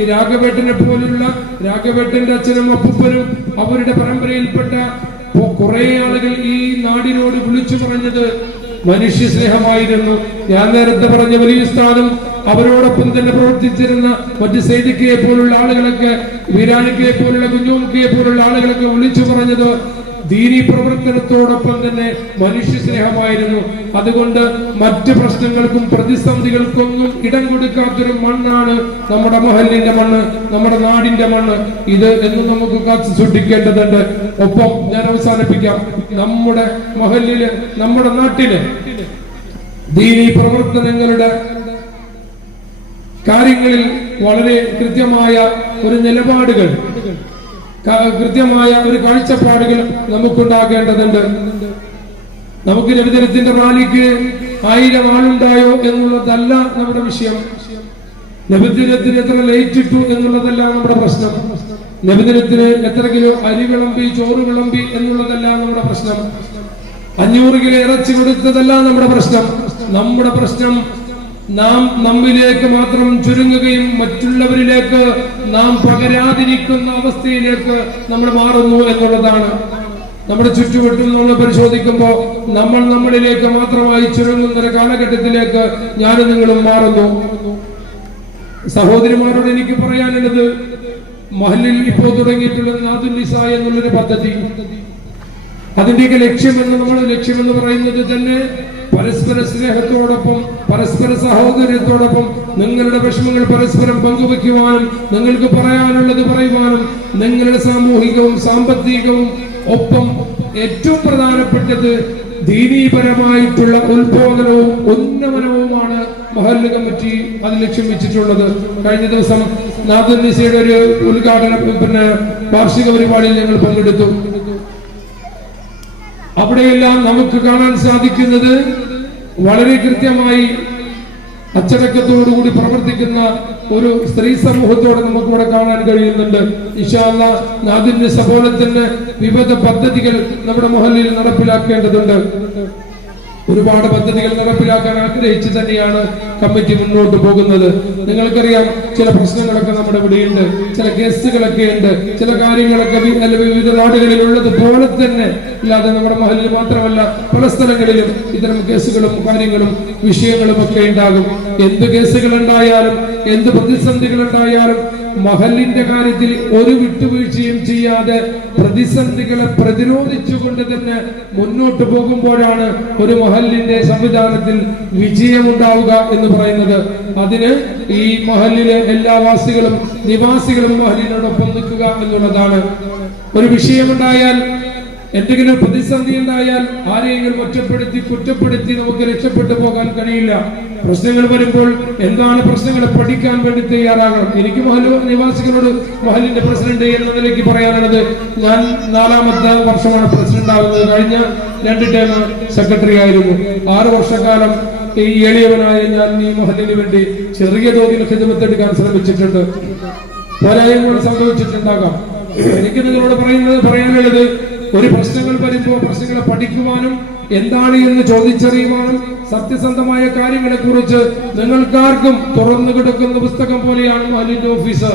ഈ രാഘവേട്ടനെ പോലുള്ള രാഘവേട്ടന്റെ അച്ഛനും അപ്പൂപ്പനും അവരുടെ പരമ്പരയിൽപ്പെട്ട കുറെ ആളുകൾ ഈ നാടിനോട് വിളിച്ചു പറഞ്ഞത് മനുഷ്യ സ്നേഹമായിരുന്നു. ഞാൻ നേരത്തെ പറഞ്ഞ വലിയ സ്ഥാനം അവരോടൊപ്പം തന്നെ പ്രവർത്തിച്ചിരുന്ന മറ്റ് സൈദിക്കയെ പോലുള്ള ആളുകളൊക്കെ, വീരാനിക്കയെ പോലുള്ള കുഞ്ഞോമുക്കയെ പോലുള്ള ആളുകളൊക്കെ വിളിച്ചു പറഞ്ഞത് ദീനി പ്രവർത്തനത്തോടൊപ്പം തന്നെ മനുഷ്യ സ്നേഹമായിരുന്നു. അതുകൊണ്ട് മറ്റ് പ്രശ്നങ്ങൾക്കും പ്രതിസന്ധികൾക്കൊന്നും ഇടം കൊടുക്കാത്തൊരു മണ്ണാണ് നമ്മുടെ മഹല്ലിന്റെ മണ്ണ്, നമ്മുടെ നാടിന്റെ മണ്ണ്. ഇത് എന്നും നമുക്ക് കാത്തു സൂക്ഷിക്കേണ്ടതുണ്ട്. ഒപ്പം ഞാൻ അവസാനിപ്പിക്കാം, നമ്മുടെ മഹല്ലില് നമ്മുടെ നാട്ടില് ദീനി പ്രവർത്തനങ്ങളുടെ കാര്യങ്ങളിൽ വളരെ കൃത്യമായ ഒരു നിലപാടുകൾ, കൃത്യമായ ഒരു കാഴ്ചപ്പാടുകൾ നമുക്കുണ്ടാകേണ്ടതുണ്ട്. നമുക്ക് നബിദിനത്തിന്റെ റാലിക്ക് 1000 ആളുണ്ടായോ എന്നുള്ളതല്ല നമ്മുടെ വിഷയം. നബിദിനത്തിന് എത്ര ലൈറ്റ് ഇട്ടു എന്നുള്ളതല്ല നമ്മുടെ പ്രശ്നം. നബിദിനത്തിന് എത്ര കിലോ അരി വിളമ്പി, ചോറ് വിളമ്പി എന്നുള്ളതല്ല നമ്മുടെ പ്രശ്നം. 500 കിലോ ഇറച്ചി കൊടുത്തതല്ല നമ്മുടെ പ്രശ്നം. നമ്മുടെ പ്രശ്നം നാം നമ്മിലേക്ക് മാത്രം ചുരുങ്ങുകയും മറ്റുള്ളവരിലേക്ക് നാം പകരാതിരിക്കുന്ന അവസ്ഥയിലേക്ക് നമ്മൾ മാറുന്നു എന്നുള്ളതാണ്. നമ്മുടെ ചുറ്റുവട്ടം നമ്മൾ പരിശോധിക്കുമ്പോൾ നമ്മൾ നമ്മളിലേക്ക് മാത്രമായി ചുരുങ്ങുന്ന ഒരു കാലഘട്ടത്തിലേക്ക് ഞാനും നിങ്ങളും മാറുന്നു. സഹോദരിമാരോട് എനിക്ക് പറയാനുള്ളത്, മഹല്ലിൽ ഇപ്പോൾ തുടങ്ങിയിട്ടുള്ള നാദുന്നിസ എന്നുള്ളൊരു പദ്ധതി, അതിന്റെയൊക്കെ ലക്ഷ്യമെന്ന് പറയുന്നത് തന്നെ പരസ്പര സ്നേഹത്തോടൊപ്പം പരസ്പര സഹോദര്യത്തോടൊപ്പം നിങ്ങളുടെ വിഷമങ്ങൾ പരസ്പരം പങ്കുവെക്കുവാനും നിങ്ങൾക്ക് പറയാനുള്ളത് പറയുവാനും നിങ്ങളുടെ സാമൂഹികവും സാമ്പത്തികവും ഒപ്പം ഏറ്റവും പ്രധാനപ്പെട്ടത് ദീനീപരമായിട്ടുള്ള ഉത്ബോധനവും ഉന്നമനവുമാണ് മഹല്ല് കമ്മിറ്റി അത് ലക്ഷ്യം വെച്ചിട്ടുള്ളത്. കഴിഞ്ഞ ദിവസം നാദുന്നിസയുടെ ഒരു ഉദ്ഘാടന വാർഷിക പരിപാടിയിൽ ഞങ്ങൾ പങ്കെടുത്തു. അവിടെയെല്ലാം നമുക്ക് കാണാൻ സാധിക്കുന്നത് വളരെ കൃത്യമായി അച്ചടക്കത്തോടുകൂടി പ്രവർത്തിക്കുന്ന ഒരു സ്ത്രീ സമൂഹത്തോടെ നമുക്കിവിടെ കാണാൻ കഴിയുന്നുണ്ട്. ഇൻഷാ അല്ലാഹ് നാദിന്നിസ പോലെ തന്നെ വിവിധ പദ്ധതികൾ നമ്മുടെ മഹല്ലിൽ നടപ്പിലാക്കേണ്ടതുണ്ട്. ഒരുപാട് പദ്ധതികൾ നടപ്പിലാക്കാൻ ആഗ്രഹിച്ച് തന്നെയാണ് കമ്മിറ്റി മുന്നോട്ട് പോകുന്നത്. നിങ്ങൾക്കറിയാം, ചില പ്രശ്നങ്ങളൊക്കെ നമ്മുടെ ഇവിടെയുണ്ട്, ചില കേസുകളൊക്കെ ഉണ്ട്, ചില കാര്യങ്ങളൊക്കെ വിവിധ നാടുകളിൽ ഉള്ളതുപോലെ തന്നെ അല്ലാതെ നമ്മുടെ മഹല്ലിൽ മാത്രമല്ല പല സ്ഥലങ്ങളിലും ഇത്തരം കേസുകളും കാര്യങ്ങളും വിഷയങ്ങളും ഒക്കെ ഉണ്ടാകും. എന്ത് കേസുകൾ ഉണ്ടായാലും എന്ത് പ്രതിസന്ധികൾ ഉണ്ടായാലും മഹല്ലിന്റെ കാര്യത്തിൽ ഒരു വിട്ടുവീഴ്ചയും ചെയ്യാതെ പ്രതിസന്ധികളെ പ്രതിരോധിച്ചുകൊണ്ട് തന്നെ മുന്നോട്ട് പോകുമ്പോഴാണ് ഒരു മഹല്ലിന്റെ സംവിധാനത്തിൽ വിജയമുണ്ടാവുക എന്ന് പറയുന്നത്. അതിന് ഈ മഹല്ലിലെ എല്ലാ വാസികളും നിവാസികളും മഹല്ലിനോടൊപ്പം നിൽക്കുക എന്നുള്ളതാണ്. ഒരു വിഷയമുണ്ടായാൽ, എന്തെങ്കിലും പ്രതിസന്ധി ഉണ്ടായാൽ ആരെയെങ്കിലും ഒറ്റപ്പെടുത്തി കുറ്റപ്പെടുത്തി നമുക്ക് രക്ഷപ്പെട്ടു പോകാൻ കഴിയില്ല. പ്രശ്നങ്ങൾ വരുമ്പോൾ എന്താണ് പ്രശ്നങ്ങൾ പഠിക്കാൻ വേണ്ടി തയ്യാറാകണം. എനിക്ക് മഹല്ല് നിവാസികളോട് മഹല്ലിന്റെ പ്രസിഡന്റ് എന്ന നിലയ്ക്ക് പറയാനുള്ളത്, ഞാൻ 4ാമത്തെ വർഷമാണ് പ്രസിഡന്റ് ആകുന്നത്. കഴിഞ്ഞ 2 ടേം സെക്രട്ടറി ആയിരുന്നു. 6 വർഷക്കാലം ഈ എളിയവനായ ഞാൻ ഈ മഹല്ലിന് വേണ്ടി ചെറിയ തോതിൽ ഖിദ്മത്തെടുക്കാൻ ശ്രമിച്ചിട്ടുണ്ട്. പോരായ്മകൾ സംഭവിച്ചിട്ടുണ്ടാകാം. എനിക്ക് നിങ്ങളോട് പറയാനുള്ളത്, ഒരു പ്രശ്നങ്ങൾ വരുമ്പോൾ പ്രശ്നങ്ങളെ പഠിക്കുവാനും എന്താണ് എന്ന് ചോദിച്ചറിയുവാനും സത്യസന്ധമായ കാര്യങ്ങളെ കുറിച്ച് നിങ്ങൾക്കാർക്കും തുറന്നു കിടക്കുന്ന പുസ്തകം പോലെയാണ് മഹല്ലിന്റെ ഓഫീസ്.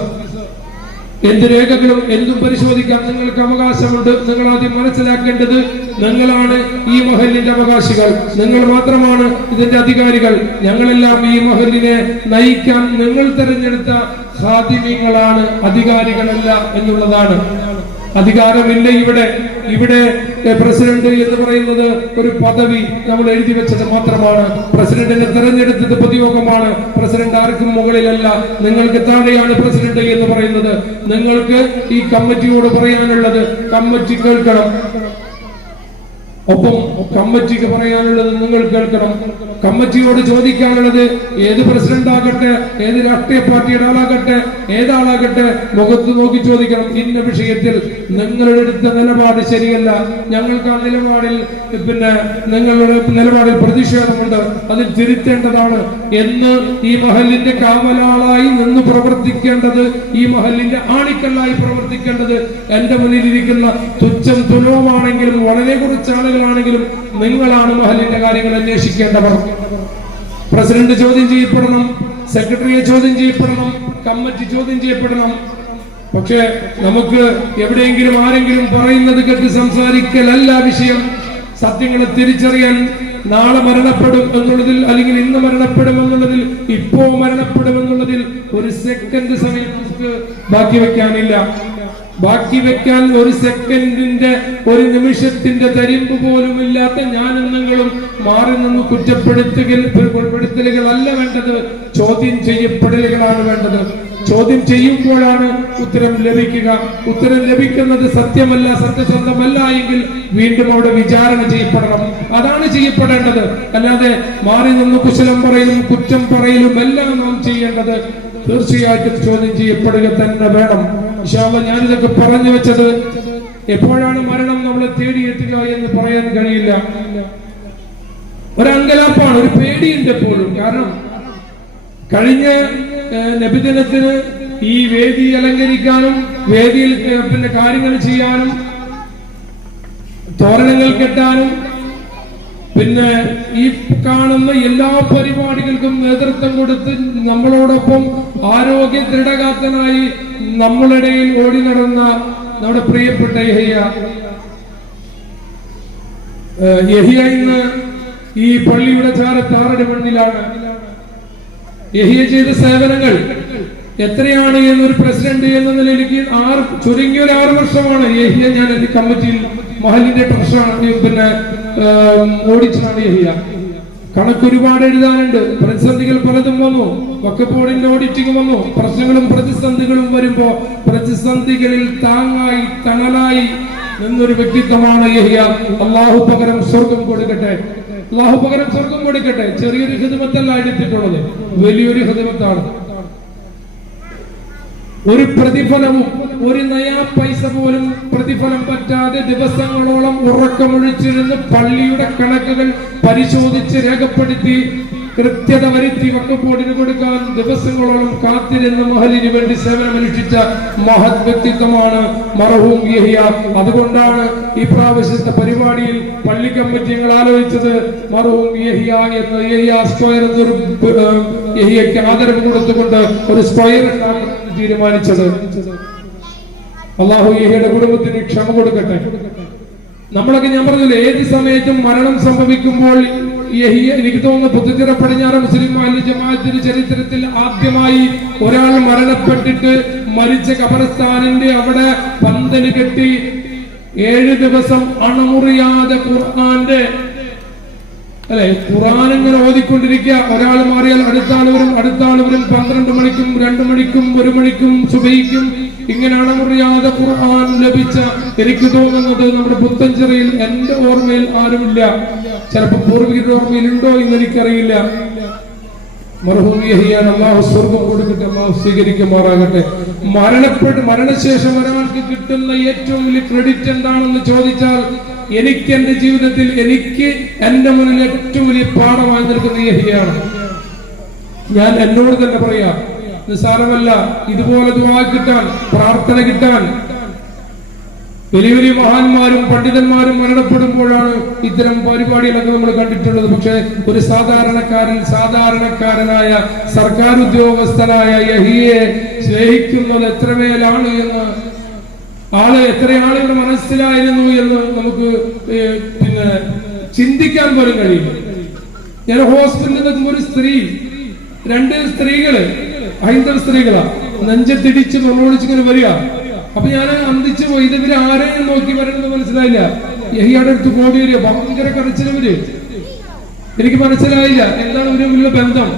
എന്ത് രേഖകളും എന്തും പരിശോധിക്കാൻ നിങ്ങൾക്ക് അവകാശമുണ്ട്. നിങ്ങൾ ആദ്യം മനസ്സിലാക്കേണ്ടത്, നിങ്ങളാണ് ഈ മഹലിന്റെ അവകാശികൾ, നിങ്ങൾ മാത്രമാണ് ഇതിന്റെ അധികാരികൾ. ഞങ്ങളെല്ലാം ഈ മഹലിനെ നയിക്കാൻ നിങ്ങൾ തെരഞ്ഞെടുത്ത ഖാദിമീങ്ങളാണ്, അധികാരികളല്ല എന്നുള്ളതാണ്. അധികാരമില്ല ഇവിടെ പ്രസിഡന്റ് എന്ന് പറയുന്നത് ഒരു പദവി നമ്മൾ എഴുതി വെച്ചത് മാത്രമാണ്. പ്രസിഡന്റിനെ തെരഞ്ഞെടുത്തത് പൊതുയോഗമാണ്. പ്രസിഡന്റ് ആർക്കും മുകളിലല്ല, നിങ്ങൾക്ക് താഴെയാണ് പ്രസിഡന്റ് എന്ന് പറയുന്നത്. നിങ്ങൾക്ക് ഈ കമ്മിറ്റിയോട് പറയാനുള്ളത് കമ്മിറ്റി കേൾക്കണം. ഒപ്പം കമ്മിറ്റിക്ക് പറയാനുള്ളത് നിങ്ങൾ കേൾക്കണം. കമ്മിറ്റിയോട് ചോദിക്കാനുള്ളത് ഏത് പ്രസിഡന്റ് ആകട്ടെ, ഏത് രാഷ്ട്രീയ പാർട്ടിയുടെ ആളാകട്ടെ, ഏതാളാകട്ടെ, മുഖത്ത് നോക്കി ചോദിക്കണം. ഇന്ന വിഷയത്തിൽ നിങ്ങളുടെ എടുത്ത നിലപാട് ശരിയല്ല, ഞങ്ങൾക്ക് ആ നിലപാടിൽ നിങ്ങളുടെ നിലപാടിൽ പ്രതിഷേധമുണ്ട്, അതിൽ തിരുത്തേണ്ടതാണ് എന്ന് ഈ മഹലിന്റെ കാവലാളായി നിന്ന് പ്രവർത്തിക്കേണ്ടത്, ഈ മഹലിന്റെ ആണിക്കല്ലായി പ്രവർത്തിക്കേണ്ടത് എന്റെ മുന്നിലിരിക്കുന്ന തുച്ഛം തുലവുമാണെങ്കിലും വളരെ കുറച്ച് ആളുകളാണെങ്കിലും നിങ്ങളാണ് മഹലിന്റെ കാര്യങ്ങൾ അന്വേഷിക്കേണ്ടവർ. പ്രസിഡന്റ് ചോദ്യം ചെയ്യപ്പെടണം, സെക്രട്ടറിയെ ചോദ്യം ചെയ്യപ്പെടണം, കമ്മിറ്റി ചോദ്യം ചെയ്യപ്പെടണം. പക്ഷേ നമുക്ക് എവിടെയെങ്കിലും ആരെങ്കിലും പറയുന്നത് കേട്ട് സംസാരിക്കലല്ല വിഷയം. സത്യങ്ങളെ തിരിച്ചറിയാൻ നാളെ മരണപ്പെടും എന്നുള്ളതിൽ, അല്ലെങ്കിൽ ഇന്ന് മരണപ്പെടും എന്നുള്ളതിൽ, ഇപ്പോ മരണപ്പെടും എന്നുള്ളതിൽ ഒരു സെക്കൻഡ് സമയം നമുക്ക് ബാക്കി വെക്കാനില്ല. ബാക്കി വെക്കാൻ ഒരു സെക്കൻഡിന്റെ, ഒരു നിമിഷത്തിന്റെ തരിമ്പ് പോലും ഇല്ലാത്ത ഞാനും നിങ്ങളും മാറി നിന്ന് കുറ്റപ്പെടുത്തലുകളല്ല വേണ്ടത്, ചോദ്യം ചെയ്യപ്പെടലുകളാണ് വേണ്ടത്. ചോദ്യം ചെയ്യുമ്പോഴാണ് ഉത്തരം ലഭിക്കുക. ഉത്തരം ലഭിക്കുന്നത് സത്യമല്ല, സത്യസന്ധമല്ല എങ്കിൽ വീണ്ടും അവിടെ വിചാരണ ചെയ്യപ്പെടണം. അതാണ് ചെയ്യപ്പെടേണ്ടത്. അല്ലാതെ മാറി നിന്ന് കുശലം പറയലും കുറ്റം പറയലും എല്ലാം നാം ചെയ്യേണ്ടത് തീർച്ചയായിട്ടും ചോദ്യം ചെയ്യപ്പെടുക തന്നെ വേണം. ഇൻഷാ അല്ലാഹ് ഞാനിതൊക്കെ പറഞ്ഞു വെച്ചത് എപ്പോഴാണ് മരണം നമ്മളെ തേടിയെത്തുക എന്ന് പറയാൻ കഴിയില്ല. ഒരങ്കലാപ്പാണ്, ഒരു പേടിയുണ്ട് എപ്പോഴും. കാരണം കഴിഞ്ഞ നബിദിനത്തിന് ഈ വേദി അലങ്കരിക്കാനും വേദിയിൽ കാര്യങ്ങൾ ചെയ്യാനും തോരണങ്ങൾ കെട്ടാനും ഈ കാണുന്ന എല്ലാ പരിപാടികൾക്കും നേതൃത്വം കൊടുത്ത് നമ്മളോടൊപ്പം ആരോഗ്യ ദൃഢഗാത്രനായി നമ്മളിടയിൽ ഓടി നടന്ന നമ്മുടെ പ്രിയപ്പെട്ട യഹിയ ഇന്ന് ഈ പള്ളിയുടെ ചാരത്താറടി മണ്ണിലാണ്. യഹിയ ചെയ്ത സേവനങ്ങൾ എത്രയാണ് എന്നൊരു പ്രസിഡന്റ് എന്ന നിലയിലേക്ക് ചുരുങ്ങിയ ഒരു 6 വർഷമാണ് യഹിയ ഞാൻ എന്റെ കമ്മിറ്റിയിൽ മഹലിന്റെ ട്രഷറാണ്, ഓഡിറ്ററാണ് യഹിയ. കണക്ക് ഒരുപാട് എഴുതാനുണ്ട്. പ്രതിസന്ധികൾ പലതും വന്നു, വഖഫ് ബോർഡിന്റെ ഓഡിറ്റിംഗ് വന്നു. പ്രശ്നങ്ങളും പ്രതിസന്ധികളും വരുമ്പോ പ്രതിസന്ധികളിൽ താങ്ങായി തണലായി നിന്നൊരു വ്യക്തിത്വമാണ് യഹിയ. അള്ളാഹു പകരം സ്വർഗം കൊടുക്കട്ടെ, അള്ളാഹു പകരം സ്വർഗം കൊടുക്കട്ടെ. ചെറിയൊരു ഹിദ്മത്തല്ല എടുത്തിട്ടുള്ളത്, വലിയൊരു ഹിദ്മത്താണ്. ഒരു പ്രതിഫലവും, ഒരു നയാ പൈസ പോലും പ്രതിഫലം പറ്റാതെ ദിവസങ്ങളോളം ഉറക്കമൊഴിച്ചിരുന്ന് പള്ളിയുടെ കണക്കുകൾ പരിശോധിച്ച് രേഖപ്പെടുത്തി കൃത്യത വരുത്തി വഖഫ് ബോർഡിന് കൊടുക്കാൻ ദിവസങ്ങളോളം കാത്തിരുന്ന മഹലിന് വേണ്ടി സേവനമനുഷ്ഠിച്ച മഹത് വ്യക്തിത്വമാണ് മർഹൂം യഹിയ. അതുകൊണ്ടാണ് ഈ പ്രാവശ്യത്തെ പരിപാടിയിൽ പള്ളി കമ്മിറ്റികൾ ആലോചിച്ചത് മർഹൂം യഹിയ എന്ന്, യഹിയ സ്ക്വയർ എന്നൊരു യഹിയയ്ക്ക് ആദരവ് കൊടുത്തുകൊണ്ട് ഒരു സ്ക്വയർ തീരുമാനിച്ചത്. അള്ളാഹു യഹിയുടെ കുടുംബത്തിന് ക്ഷമ കൊടുക്കട്ടെ. നമ്മളൊക്കെ ഞാൻ പറഞ്ഞില്ല, ഏത് സമയത്തും മരണം സംഭവിക്കുമ്പോൾ യഹിയ, എനിക്ക് തോന്നുന്നു പുതുച്ചിറ പടിഞ്ഞാറ് മുസ്ലിം അഹ്ലു ജമാഅത്തിന്റെ ചരിത്രത്തിൽ ആദ്യമായി ഒരാൾ മരണപ്പെട്ടിട്ട് മരിച്ച ഖബർസ്ഥാനിന്റെ അവിടെ പന്തല് കെട്ടി 7 ദിവസം അണമുറിയാതെ ഖുർആന്റെ ഖുർആൻ ഇങ്ങനെ ഓതിക്കൊണ്ടിരിക്കുക. ഒരാൾ മാറിയാൽ അടുത്ത ആൾ വരും, 12 മണിക്കും 2 മണിക്കും 1 മണിക്കും സുബഹിക്കും ഇങ്ങനെ അണമുറിയാതെ ഖുർആൻ ലഭിച്ച, എനിക്ക് തോന്നുന്നത് നമ്മുടെ പുത്തഞ്ചിറയിൽ എന്റെ ഓർമ്മയിൽ ആരുമില്ല. ചിലപ്പോൾ പൂർവികരുടെ ഓർമ്മയിൽ ഉണ്ടോ എന്ന് എനിക്കറിയില്ല. മർഹൂം യഹിയാൻ അല്ലാഹു സ്വർഗ്ഗം കൊടുക്കട്ടെ, അല്ലാഹു സ്വീകരിക്കുമാറാകട്ടെ. മരണശേഷം ഒരാൾക്ക് കിട്ടുന്ന ഏറ്റവും വലിയ ക്രെഡിറ്റ് എന്താണെന്ന് ചോദിച്ചാൽ, എനിക്ക് എന്റെ ജീവിതത്തിൽ എന്റെ മുന്നിൽ ഏറ്റവും വലിയ പാഠമായി നിൽക്കുന്ന യഹിയാണ്. ഞാൻ എന്നോട് തന്നെ പറയാം, നിസ്സാരമല്ല. ഇതുപോലെ ദുആ കിട്ടാൻ, പ്രാർത്ഥന കിട്ടാൻ വലിയ വലിയ മഹാന്മാരും പണ്ഡിതന്മാരും മരണപ്പെടുമ്പോഴാണ് ഇത്തരം പരിപാടികളൊക്കെ നമ്മൾ കണ്ടിട്ടുള്ളത്. പക്ഷെ ഒരു സാധാരണക്കാരനായ സർക്കാർ ഉദ്യോഗസ്ഥനായ യഹിയെ സ്നേഹിക്കുന്നത് എത്രമേലാണ് എന്ന് എത്ര ആളുകളുടെ മനസ്സിലായിരുന്നു എന്ന് നമുക്ക് ചിന്തിക്കാൻ പോലും കഴിയും. ഞാൻ ഹോസ്പിറ്റലിൽ നിൽക്കുമ്പോൾ ഒരു സ്ത്രീ, 2 സ്ത്രീകള്, ഹൈന്ദവ സ്ത്രീകളാ, നെഞ്ചത്തിടിച്ച് നുള്ളൊളിച്ചിങ്ങനെ വരിക. അപ്പൊ ഞാൻ അന്തിച്ചു പോയി, ഇവര് ആരെയും നോക്കി വരണമെന്ന് മനസ്സിലായില്ല. യഹിയുടെ അടുത്ത് കോടി വരിക, ഭയങ്കര കരച്ചിലവര്. എനിക്ക് മനസ്സിലായില്ല എന്താണ് ഇവര് തമ്മിലുള്ള ബന്ധം.